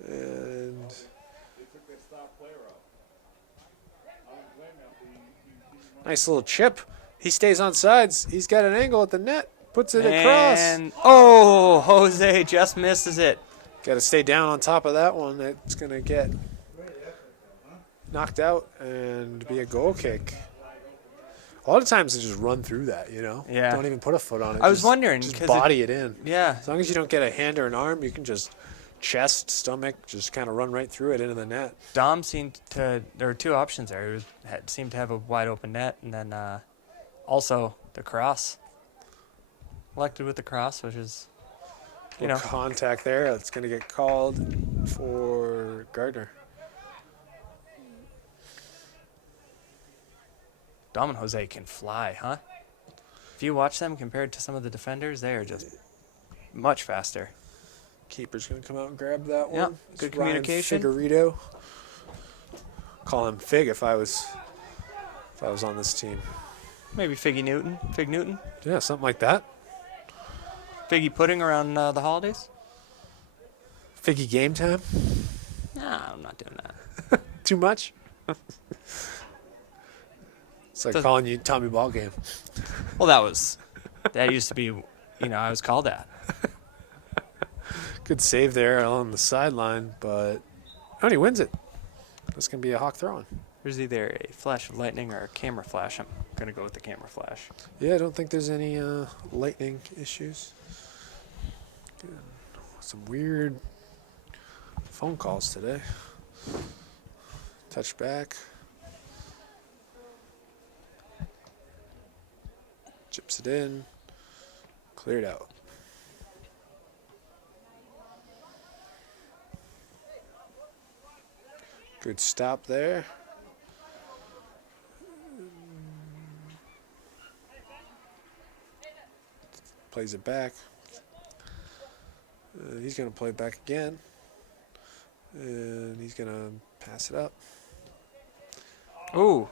And nice little chip. He stays on sides. He's got an angle at the net. Puts it across. And oh, Jose just misses it. Got to stay down on top of that one. It's going to get knocked out and be a goal kick. A lot of times they just run through that, you know? Yeah. Don't even put a foot on it. I was wondering, Just 'cause body it in. Yeah. As long as you don't get a hand or an arm, you can just chest, stomach, just kind of run right through it into the net. Dom seemed to, there were two options there. Seemed to have a wide open net, and then also the cross. Elected with the cross, which is, you know. Contact there. It's going to get called for Gardner. Dom and Jose can fly, huh? If you watch them compared to some of the defenders, they are just much faster. Keeper's going to come out and grab that one. Yeah, It's good Ryan communication. Figueredo. Call him Fig if I was on this team. Maybe Fig Newton. Yeah, something like that. Figgy pudding around the holidays? Figgy game time. Nah, I'm not doing that. Too much? It's like calling you Tommy Ball game. Well, that used to be, I was called that. Good save there on the sideline, but he wins it. That's going to be a Hawk throw-in. There's either a flash of lightning or a camera flash. I'm going to go with the camera flash. Yeah, I don't think there's any lightning issues. Good. Some weird phone calls today. Touch back. Chips it in. Cleared out. Good stop there. Plays it back. He's going to play it back again. And he's going to pass it up. Ooh.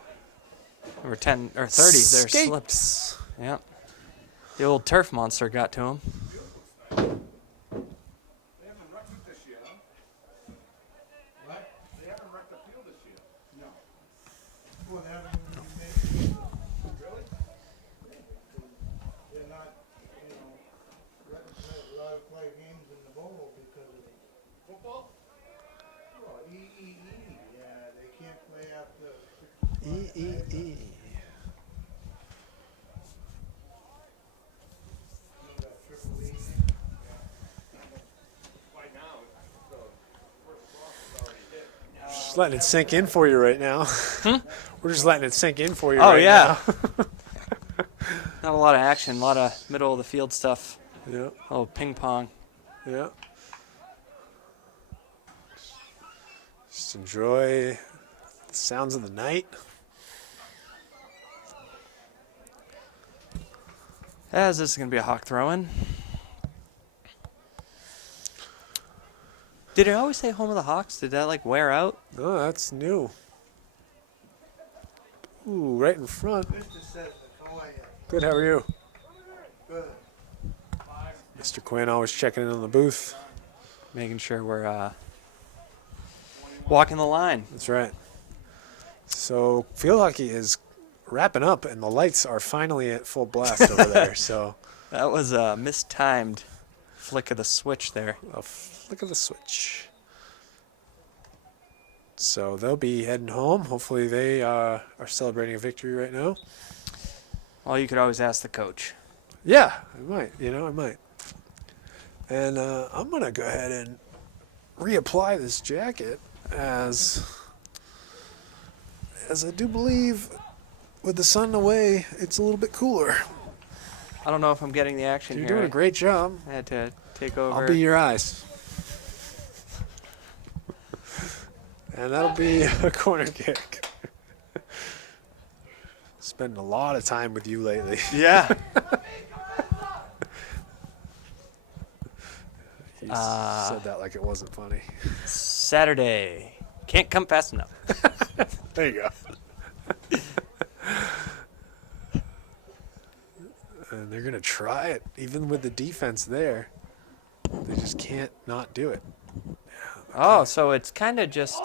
Number 10 or 30 there slipped. Escapes. Yeah. The old turf monster got to him. They haven't wrecked it this year, huh? What? They haven't wrecked the field this year. No. Well, they haven't made, Really? they're not, allowed to play games in the bowl because of Football? well, EEE. Yeah, they can't play after E. triple E. By now, the first cross is already hit. Just letting it sink in for you right now. We're just letting it sink in for you Oh, right yeah. now. Not a lot of action, a lot of middle of the field stuff. Yeah. Oh, ping pong. Yeah. Just enjoy the sounds of the night. As this is going to be a hawk throw-in. Did it always say home of the Hawks? Did that like wear out? Oh, that's new. Ooh, right in front. Mr. Cesar, how are you? Good, how are you? Good. Mr. Quinn always checking in on the booth. Making sure we're walking the line. That's right. So field hockey is wrapping up, and the lights are finally at full blast over there. So That was a mistimed flick of the switch there. a flick of the switch. So they'll be heading home. Hopefully they are celebrating a victory right now. Well, you could always ask the coach. Yeah, I might. I might. And I'm going to go ahead and reapply this jacket as I do believe with the sun away, it's a little bit cooler. I don't know if I'm getting the action You're here. doing a great job. I had to take over. I'll be your eyes. And that'll be a corner kick. Spending a lot of time with you lately. Yeah. You said that like it wasn't funny. Saturday. Can't come fast enough. There you go. And they're going to try it, even with the defense there. They just can't not do it. Oh, so it's kind of just...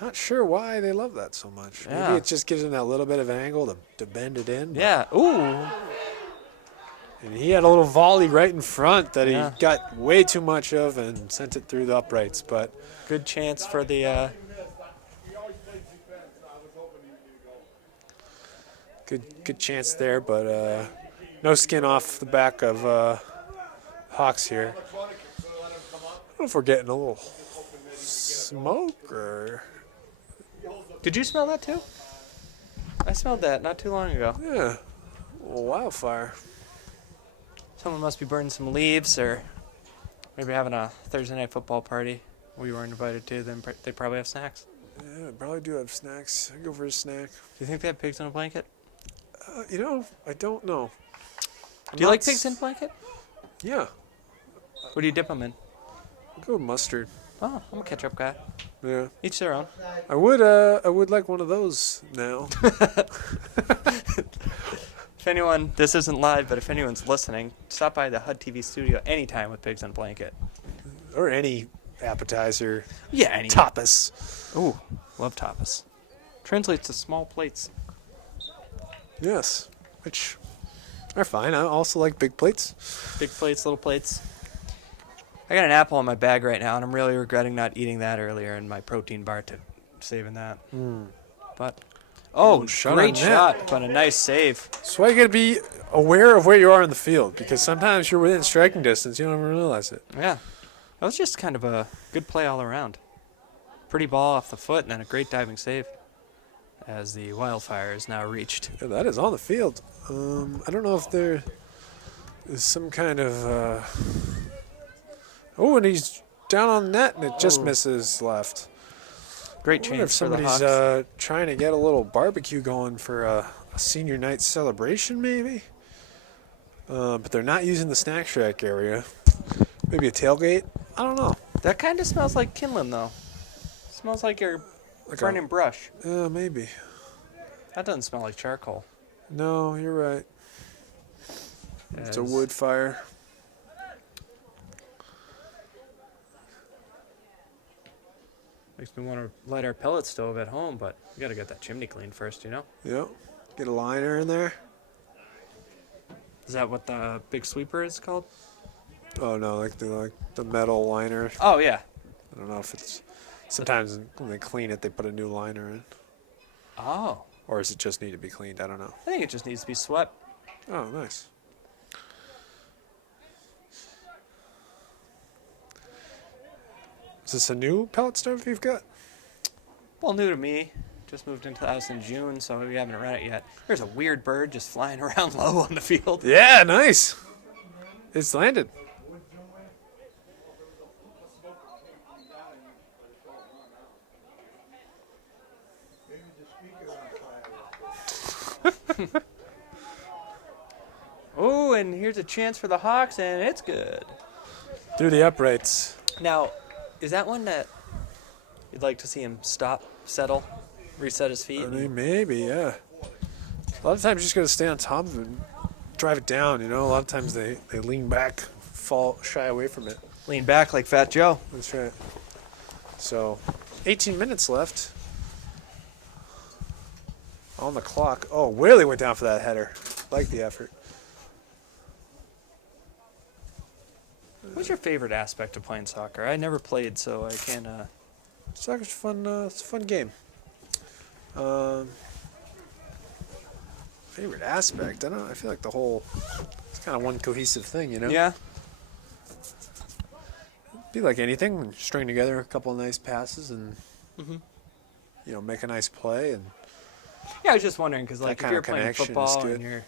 Not sure why they love that so much. Yeah. Maybe it just gives them that little bit of angle to bend it in. but- Yeah. Ooh. And he had a little volley right in front that Yeah. he got way too much of and sent it through the uprights. But Good chance for the... He always plays defense. I was hoping he would get a goal. good chance there. But no skin off the back of Hawks here. I don't know if we're getting a little smoke or... Did you smell that too? I smelled that not too long ago. Yeah, a little wildfire. Someone must be burning some leaves or maybe having a Thursday night football party we weren't invited to. Then they probably have snacks. Yeah, they probably do have snacks. I go for a snack. Do you think they have pigs in a blanket? I don't know. Do you like pigs in a blanket? Yeah, What do you dip them in? I'll go with mustard. Oh, I'm a ketchup guy. Yeah, Each their own. I would like one of those now. If anyone, this isn't live, but if anyone's listening, stop by the HUD-TV studio anytime with pigs in a blanket. Or any appetizer. Yeah, any. Tapas. Ooh, love tapas. Translates to small plates. Yes, which are fine. I also like big plates. Big plates, little plates. I got an apple in my bag right now, and I'm really regretting not eating that earlier in my protein bar to saving that. But Shot great on net. shot, but a nice save. That's why you gotta be aware of where you are in the field, because sometimes you're within striking distance, you don't even realize it. Yeah, that was just kind of a good play all around. Pretty ball off the foot, and then a great diving save. As the wildfire is now reached. Yeah, that is on the field. I don't know if there is some kind of. Oh, and he's down on the net, and it just misses left. Great I wonder if chance for the somebody's Hawks. trying to get a little barbecue going for a senior night celebration, maybe. But they're not using the snack shack area. Maybe a tailgate. I don't know. That kind of smells like kindling, though. Smells like you're Like burning brush. Maybe. That doesn't smell like charcoal. No, you're right. It's a As- wood fire. Makes me want to light our pellet stove at home, but we got to get that chimney cleaned first, you know? Yep. Get a liner in there. Is that what the big sweeper is called? Oh no, like the metal liner. Oh, yeah. I don't know if it's. Sometimes when they clean it, they put a new liner in. Oh. Or does it just need to be cleaned? I don't know. I think it just needs to be swept. Oh, nice. Is this a new pellet stove you've got? Well, new to me. Just moved into the house in June, so we haven't run it yet. There's a weird bird just flying around low on the field. Yeah, nice. It's landed. speaker's on fire. Oh, and here's a chance for the Hawks, and it's good. Through the uprights. Now, is that one that you'd like to see him stop, settle, reset his feet? I mean, maybe, yeah. A lot of times you just got to stay on top of it and drive it down, you know. A lot of times they lean back, shy away from it. Lean back like Fat Joe. That's right. So, 18 minutes left on the clock. Oh, Whaley went down for that header. Like the effort. What's your favorite aspect of playing soccer? I never played, so I can't. Soccer's fun. It's a fun game. Favorite aspect? I don't know. I feel like the whole. It's kind of one cohesive thing, you know. Yeah. Be like anything. When you string together a couple of nice passes and you know, make a nice play and. Yeah, I was just wondering because, like, That if kind you're of playing connection is football good. and you're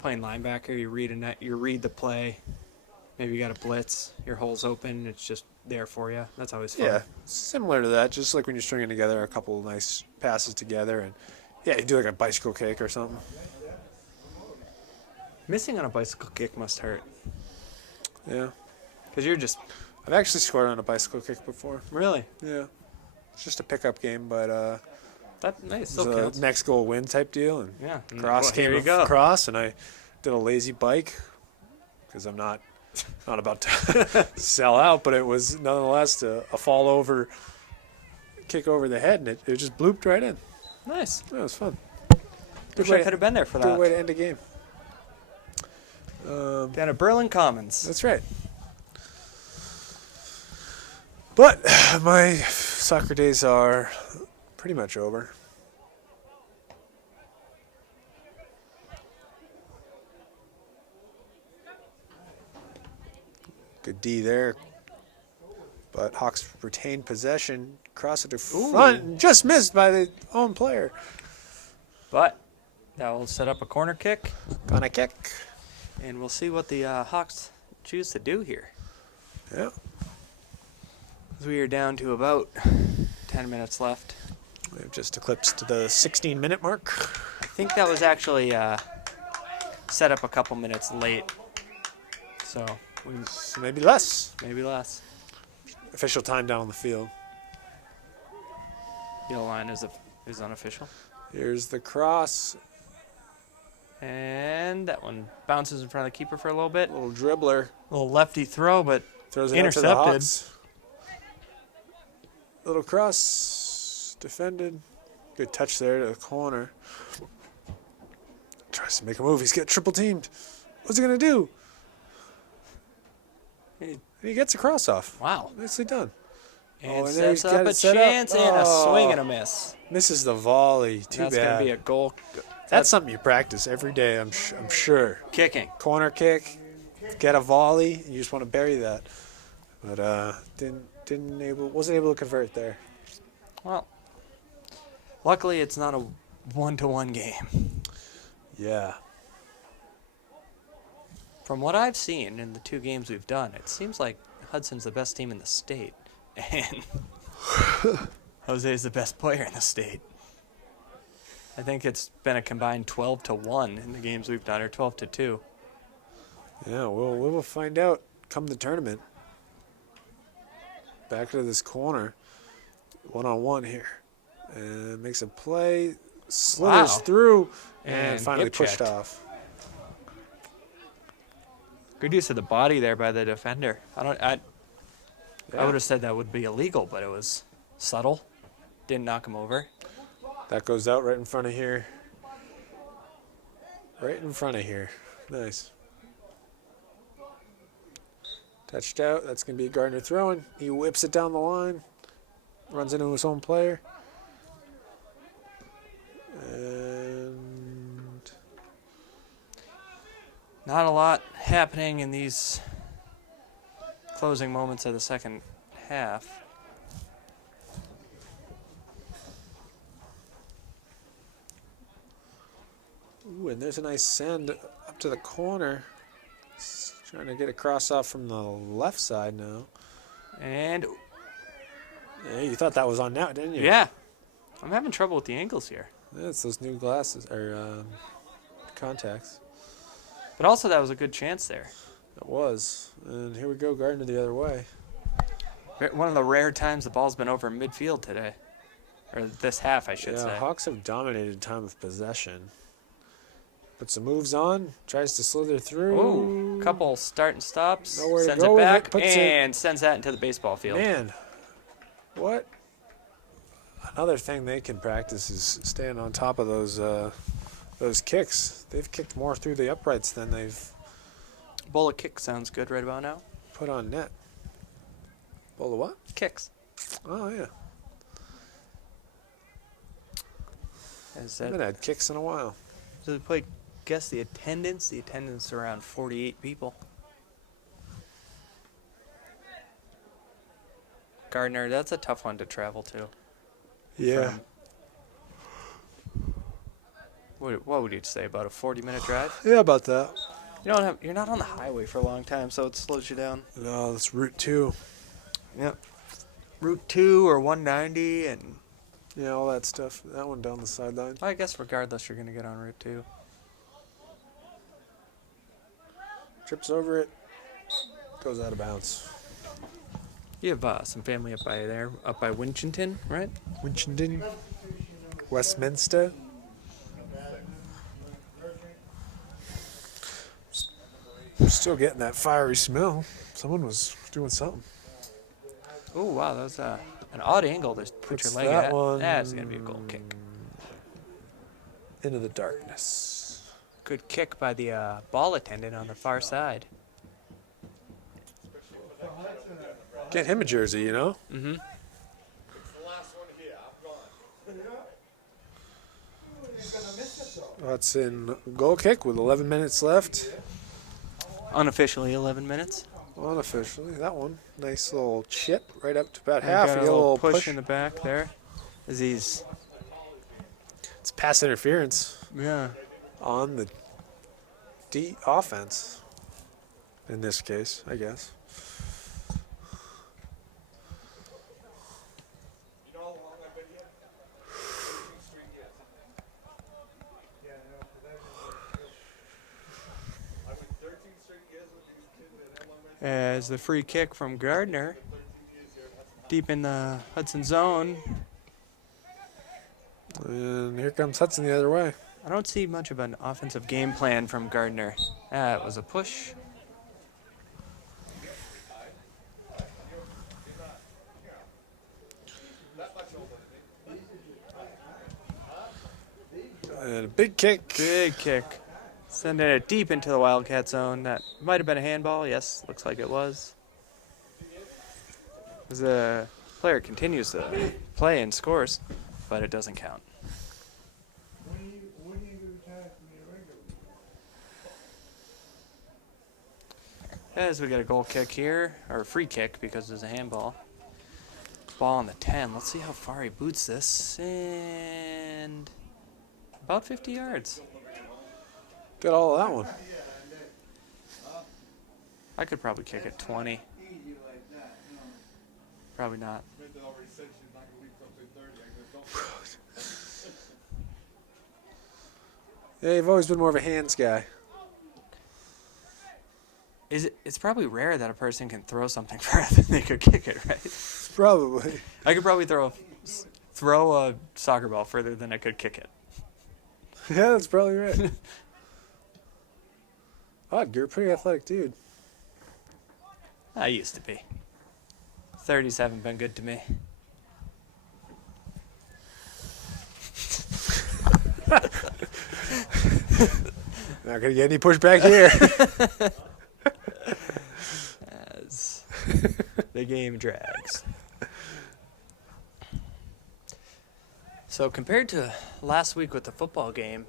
playing linebacker, you read a net, you read the play. Maybe you got a blitz, your hole's open, it's just there for you. That's always fun. Yeah, similar to that. Just like when you're stringing together a couple of nice passes together, and yeah, you do like a bicycle kick or something. Missing on a bicycle kick must hurt Yeah, because you're just I've actually scored on a bicycle kick before. really Yeah, it's just a pickup game, but that nice. it's Still a counts. next goal win type deal, and Yeah. cross Well, came here you go. across, and I did a lazy bike because I'm not about to sell out, but it was nonetheless a fall over, kick over the head, and it just blooped right in. Nice. That was fun. Wish I could have been there for Good that. way to end a game. Down at Berlin Commons. That's right. But my soccer days are pretty much over. Good D there. But Hawks retained possession, cross it to front, and just missed by the own player. But that will set up a corner kick, Gonna kick. and we'll see what the Hawks choose to do here. Yeah. As we are down to about 10 minutes left. We've just eclipsed the 16-minute mark. I think that was actually set up a couple minutes late. So So maybe less. maybe less. Official time down on the field. Yellow line is unofficial. Here's the cross. And that one bounces in front of the keeper for a little bit. Little dribbler. Little lefty throw, but Throws it out to the intercepted. Hawks. Little cross. Defended. Good touch there to the corner. Tries to make a move. He's getting triple teamed. What's he going to do? He gets a cross off. Wow. Nicely done. And and there sets he's got up it a set up. chance and a Oh. swing and a miss. Misses the volley. Too That's bad. going to be a goal. That's something you practice every day, I'm sure. Kicking. Corner kick, get a volley, you just want to bury that. But wasn't able to convert there. Well, luckily it's not a one-to-one game. Yeah. From what I've seen in the two games we've done, it seems like Hudson's the best team in the state. And Jose's the best player in the state. I think it's been a combined 12-1 in the games we've done, or 12-2. Yeah, we will find out come the tournament. Back to this corner. One-on-one here. And makes a play. Slithers Wow. through. And And finally hip pushed checked. off. Good use of the body there by the defender. I Yeah. would have said that would be illegal, but it was subtle. Didn't knock him over. That goes out right in front of here. Right in front of here. Nice. Touched out. That's going to be Gardner throwing. He whips it down the line. Runs into his own player. And Not a lot happening in these closing moments of the second half. ooh, and there's a nice send up to the corner. He's trying to get a cross off from the left side now. And Yeah, you thought that was on now, didn't you? yeah, I'm having trouble with the angles here. Yeah, it's those new glasses or contacts. But also, that was a good chance there. It was. And here we go, Gardner the other way. One of the rare times the ball's been over midfield today. Or this half, I should say. Hawks have dominated time of possession. Puts some moves on, tries to slither through. Ooh, couple start and stops. Nowhere to sends go it with back it, puts it- and sends that into the baseball field. Man, what? Another thing they can practice is staying on top of those kicks. They've kicked more through the uprights than they've Bowl of kick sounds good right about now. put on net. Bowl of what? Kicks. Oh, yeah. Is Haven't that, had kicks in a while. does it play guess the attendance? The attendance is around 48 people. Gardner, that's a tough one to travel to. Yeah. What would you say, about a 40-minute drive? Yeah, about that. You're not on the highway for a long time, so it slows you down. No, that's Route 2. Yep. Route 2 or 190, and Yeah, all that stuff. That one down the sideline. I guess regardless, you're going to get on Route 2. Trips over it. Goes out of bounds. You have some family up by there, up by Winchendon, right? Winchendon. Westminster. Still getting that fiery smell. Someone was doing something. Oh, wow, that was an odd angle to put Puts your leg that at. one That's going to be a goal kick. into the darkness. Good kick by the ball attendant on the far side. Get him a jersey, you know? Mm-hmm. It's the last one here. I'm gone. He's gonna miss it though. Hudson goal kick with 11 minutes left. Unofficially 11 minutes. Unofficially, that one. Nice little chip right up to about And half. got You get a little push push. in the back there. As he's, It's pass interference yeah. on the D offense. In this case, I guess. You know how long I've been here? 13 straight years. Yeah, no, 'cause I've been I went 13 straight years with these kids in elementary. As the free kick from Gardner, 13 years here. That's deep in the Hudson zone. And here comes Hudson the other way. I don't see much of an offensive game plan from Gardner. It was a push. And a big kick. Big kick. Sending it deep into the Wildcat zone. That might have been a handball. Yes, looks like it was. As the player continues to play and scores, but it doesn't count. when you retire from your regular. As we get a goal kick here, or a free kick because there's a handball. Ball on the 10. Let's see how far he boots this. And about 50 yards. Got all of that one. I could probably kick it 20. Probably not. Amanda already said she's not going to leave till 2:30. I go, don't. Yeah, you've always been more of a hands guy. It's probably rare that a person can throw something further than they could kick it, right? Probably. I could probably throw a soccer ball further than I could kick it. Yeah, that's probably right. Odd, you're a pretty athletic dude. I used to be. 30s haven't been good to me. Not gonna get any pushback here. As the game drags. So compared to last week with the football game,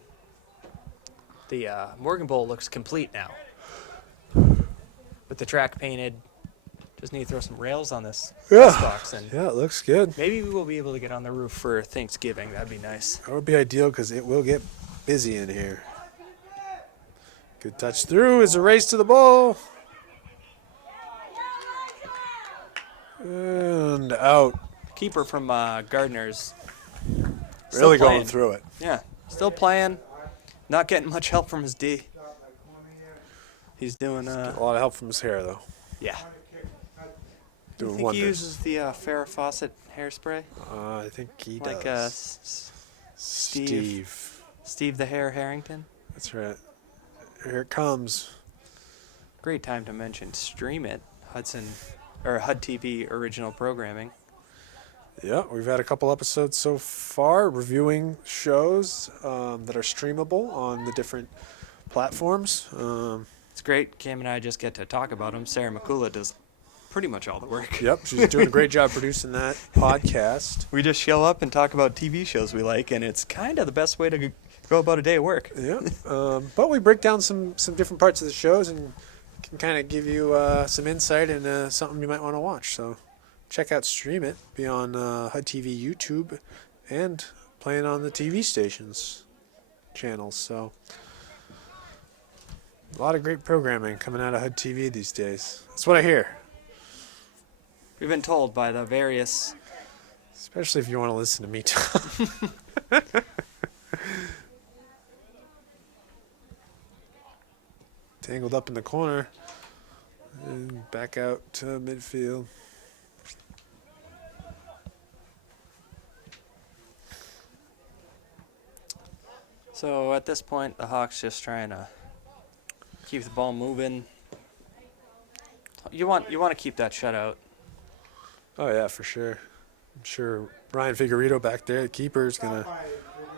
the Morgan Bowl looks complete now. With the track painted, just need to throw some rails on this press box, and Yeah, it looks good. maybe we will be able to get on the roof for Thanksgiving. That'd be nice. That would be ideal because it will get busy in here. Good touch through. Is a race to the ball. And out. Keeper from Gardner's Still Really playing. going through it. Yeah, still playing. Not getting much help from his D. He's doing A lot of help from his hair, though. yeah. Do you Doing think wonders. he uses the Farrah Fawcett hairspray? I think he Like does. Steve the Hair Harrington? That's right. Here it comes. Great time to mention Stream It, Hudson, or HUD-TV original programming. Yeah, we've had a couple episodes so far reviewing shows that are streamable on the different platforms. It's great. Cam and I just get to talk about them. Sarah McCullough does pretty much all the work. Yep, she's doing a great job producing that podcast. We just show up and talk about TV shows we like, and it's kind of the best way to go about a day at work. Yeah, but we break down some different parts of the shows and can kind of give you some insight into something you might want to watch. So check out Stream It. Be on HUD-TV YouTube and playing on the TV stations channels. So a lot of great programming coming out of HUD-TV these days. That's what I hear. We've been told by the various... Especially if you want to listen to me talk. Tangled up in the corner. And back out to midfield. So at this point, the Hawks just trying to keep the ball moving. You want to keep that shutout. Oh, yeah, for sure. I'm sure Ryan Figueredo back there, the keeper, is going to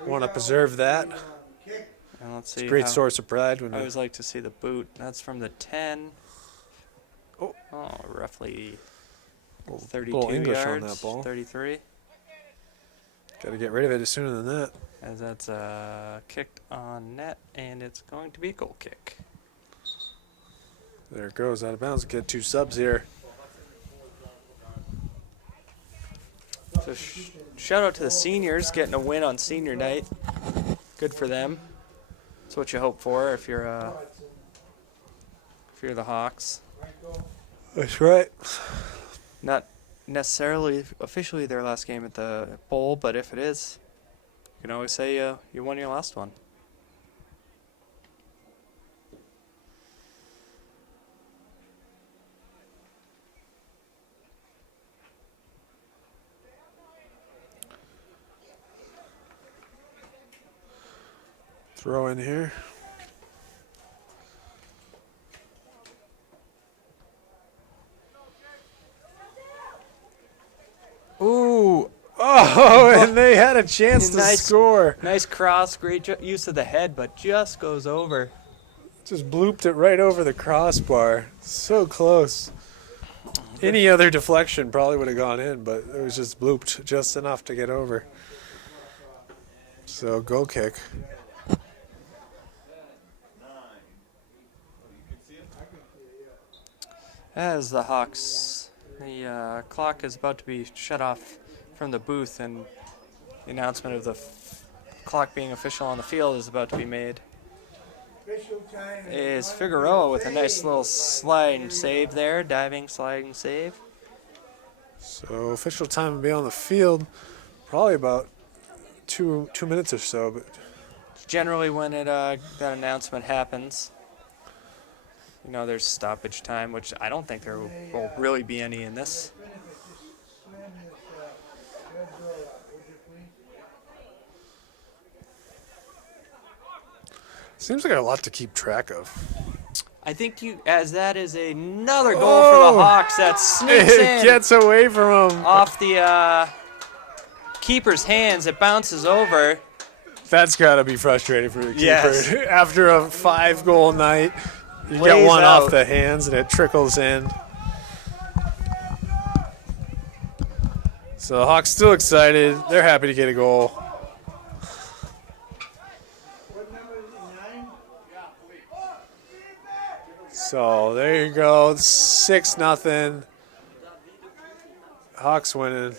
want to preserve that. And let's see. Great source of pride. When I always like to see the boot. That's from the 10. Oh. Roughly little 32 English yards. on that ball. 33. Got to get rid of it as sooner than that. As that's kicked on net, and it's going to be a goal kick. There it goes, out of bounds. Get 2 subs here. So shout out to the seniors getting a win on senior night. Good for them. That's what you hope for if you're the Hawks. That's right. Not necessarily officially their last game at the bowl, but if it is, you can always say you won your last one. Throw in here. Ooh, Oh, and they had a chance to Nice. score. nice cross, great use of the head, but just goes over. Just blooped it right over the crossbar. So close. Any other deflection probably would have gone in, but it was just blooped just enough to get over. So goal kick. As the Hawks, the clock is about to be shut off from the booth, and the announcement of the clock being official on the field is about to be made. Is Figueroa with a nice little sliding save there, diving, sliding save. So official time to be on the field, probably about two minutes or so. But Generally, when that announcement happens, you know, there's stoppage time, which I don't think there will really be any in this. seems like a lot to keep track of. I think as that is another goal for the Hawks that sneaks It in gets away from him. off the keeper's hands. It bounces over. That's got to be frustrating for the keeper. Yes. After a 5-goal night, you get Lays one out. off the hands and it trickles in. So the Hawks still excited. They're happy to get a goal. So there you go, 6-0. Hawks winning.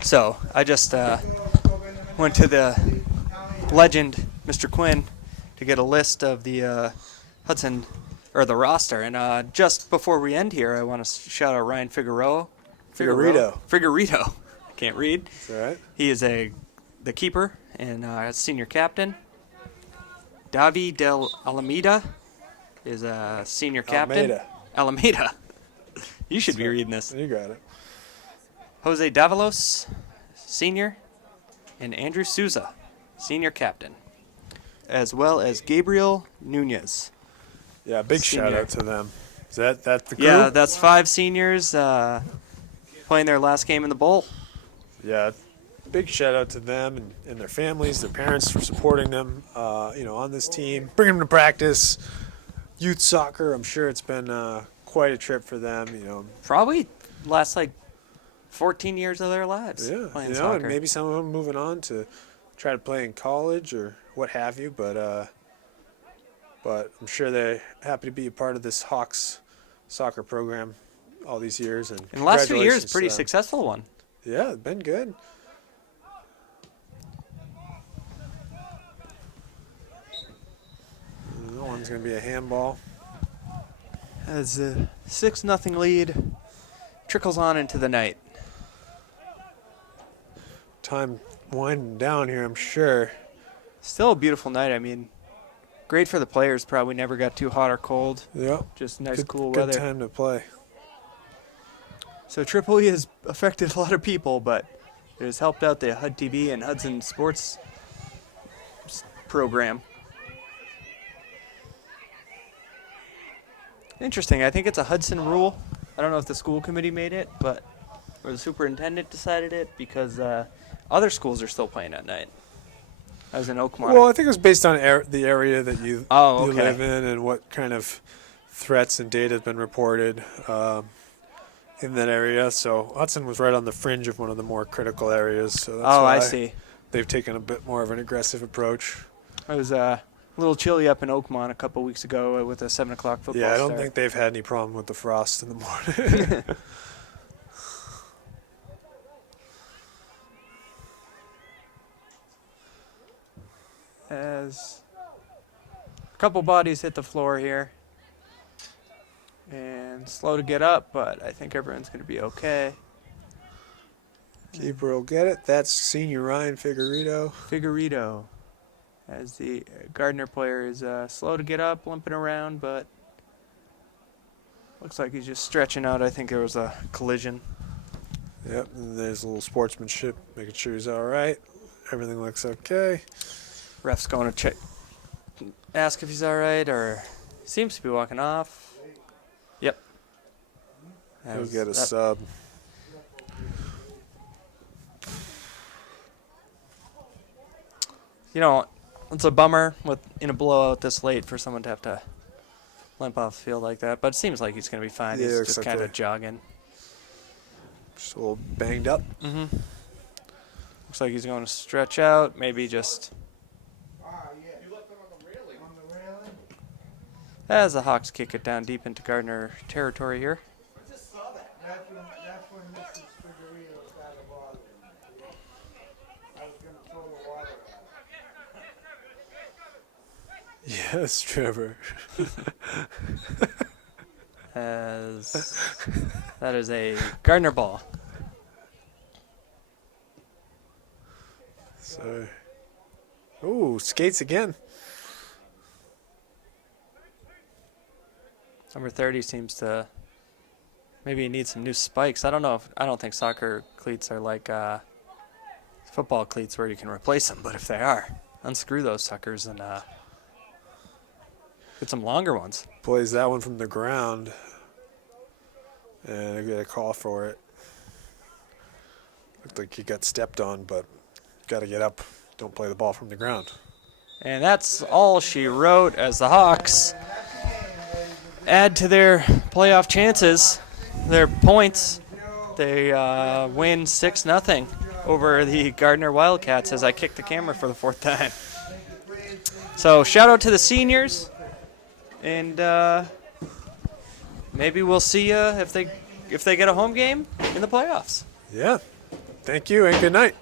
So I just went to the legend Mr. Quinn to get a list of the Hudson, or the roster. And just before we end here, I want to shout out Ryan Figueroa. Figueredo. Can't read. That's all right. He is the keeper and senior captain. Davi del Alameda is a senior captain. Alameda. You should be reading this. You got it. Jose Davalos, senior, and Andrew Souza, senior captain, as well as Gabriel Nunez. Yeah, big Senior. shout out to them. Is that the group? Yeah, that's 5 seniors playing their last game in the bowl. Yeah, big shout out to them and their families, their parents for supporting them, on this team, bringing them to practice. Youth soccer, I'm sure it's been quite a trip for them. Probably last 14 years of their lives Yeah, playing and soccer. maybe some of them moving on to try to play in college or what have you. But I'm sure they're happy to be a part of this Hawks soccer program all these years. And In the last 2 years, congratulations pretty to them. successful one. Yeah, it's been good. That one's going to be a handball. As a 6-0 lead trickles on into the night. Time winding down here, I'm sure. Still a beautiful night. I mean, great for the players. Probably never got too hot or cold. Yep. Just nice, Good, cool good weather. time to play. So Tripoli has affected a lot of people, but it has helped out the HUD-TV and Hudson sports program. Interesting. I think it's a Hudson rule. I don't know if the school committee made it, or the superintendent decided it, because other schools are still playing at night. I was in Oakmont. Well, I think it was based on the area that you okay. live in and what kind of threats and data have been reported in that area. So Hudson was right on the fringe of one of the more critical areas. So that's why I see. they've taken a bit more of an aggressive approach. I was a little chilly up in Oakmont a couple weeks ago with a 7 o'clock football Yeah, I don't start. think they've had any problem with the frost in the morning. As a couple bodies hit the floor here. And slow to get up, but I think everyone's going to be okay. Keeper will get it. That's senior Ryan Figueredo, as the Gardner player is slow to get up, limping around, but looks like he's just stretching out. I think there was a collision. Yep, and there's a little sportsmanship, making sure he's all right. Everything looks okay. Ref's going to check, ask if he's all right, or seems to be walking off. Yep. He'll As get a that- sub. It's a bummer in a blowout this late for someone to have to limp off the field like that, but it seems like he's going to be fine. Yeah, He's looks just okay. kind of jogging. Just a little banged up. Mm-hmm. Looks like he's going to stretch out, maybe just You left them on the railing. On the railing? as the Hawks kick it down deep into Gardner territory here. I just saw that. That's when Mrs. Figueredo started bothering me. I was gonna throw the water at her. Yes, Trevor. As that is a Gardner ball. So, ooh, skates again. Number 30 seems to maybe he needs some new spikes. I don't think soccer cleats are like football cleats where you can replace them, but if they are, unscrew those suckers and get some longer ones. Plays that one from the ground. And I get a call for it. Looked like he got stepped on, but got to get up. Don't play the ball from the ground. And that's all she wrote as the Hawks add to their playoff chances, their points. They win 6-0 over the Gardner Wildcats as I kick the camera for the 4th time. So shout out to the seniors, and maybe we'll see if they get a home game in the playoffs. Yeah. Thank you and good night.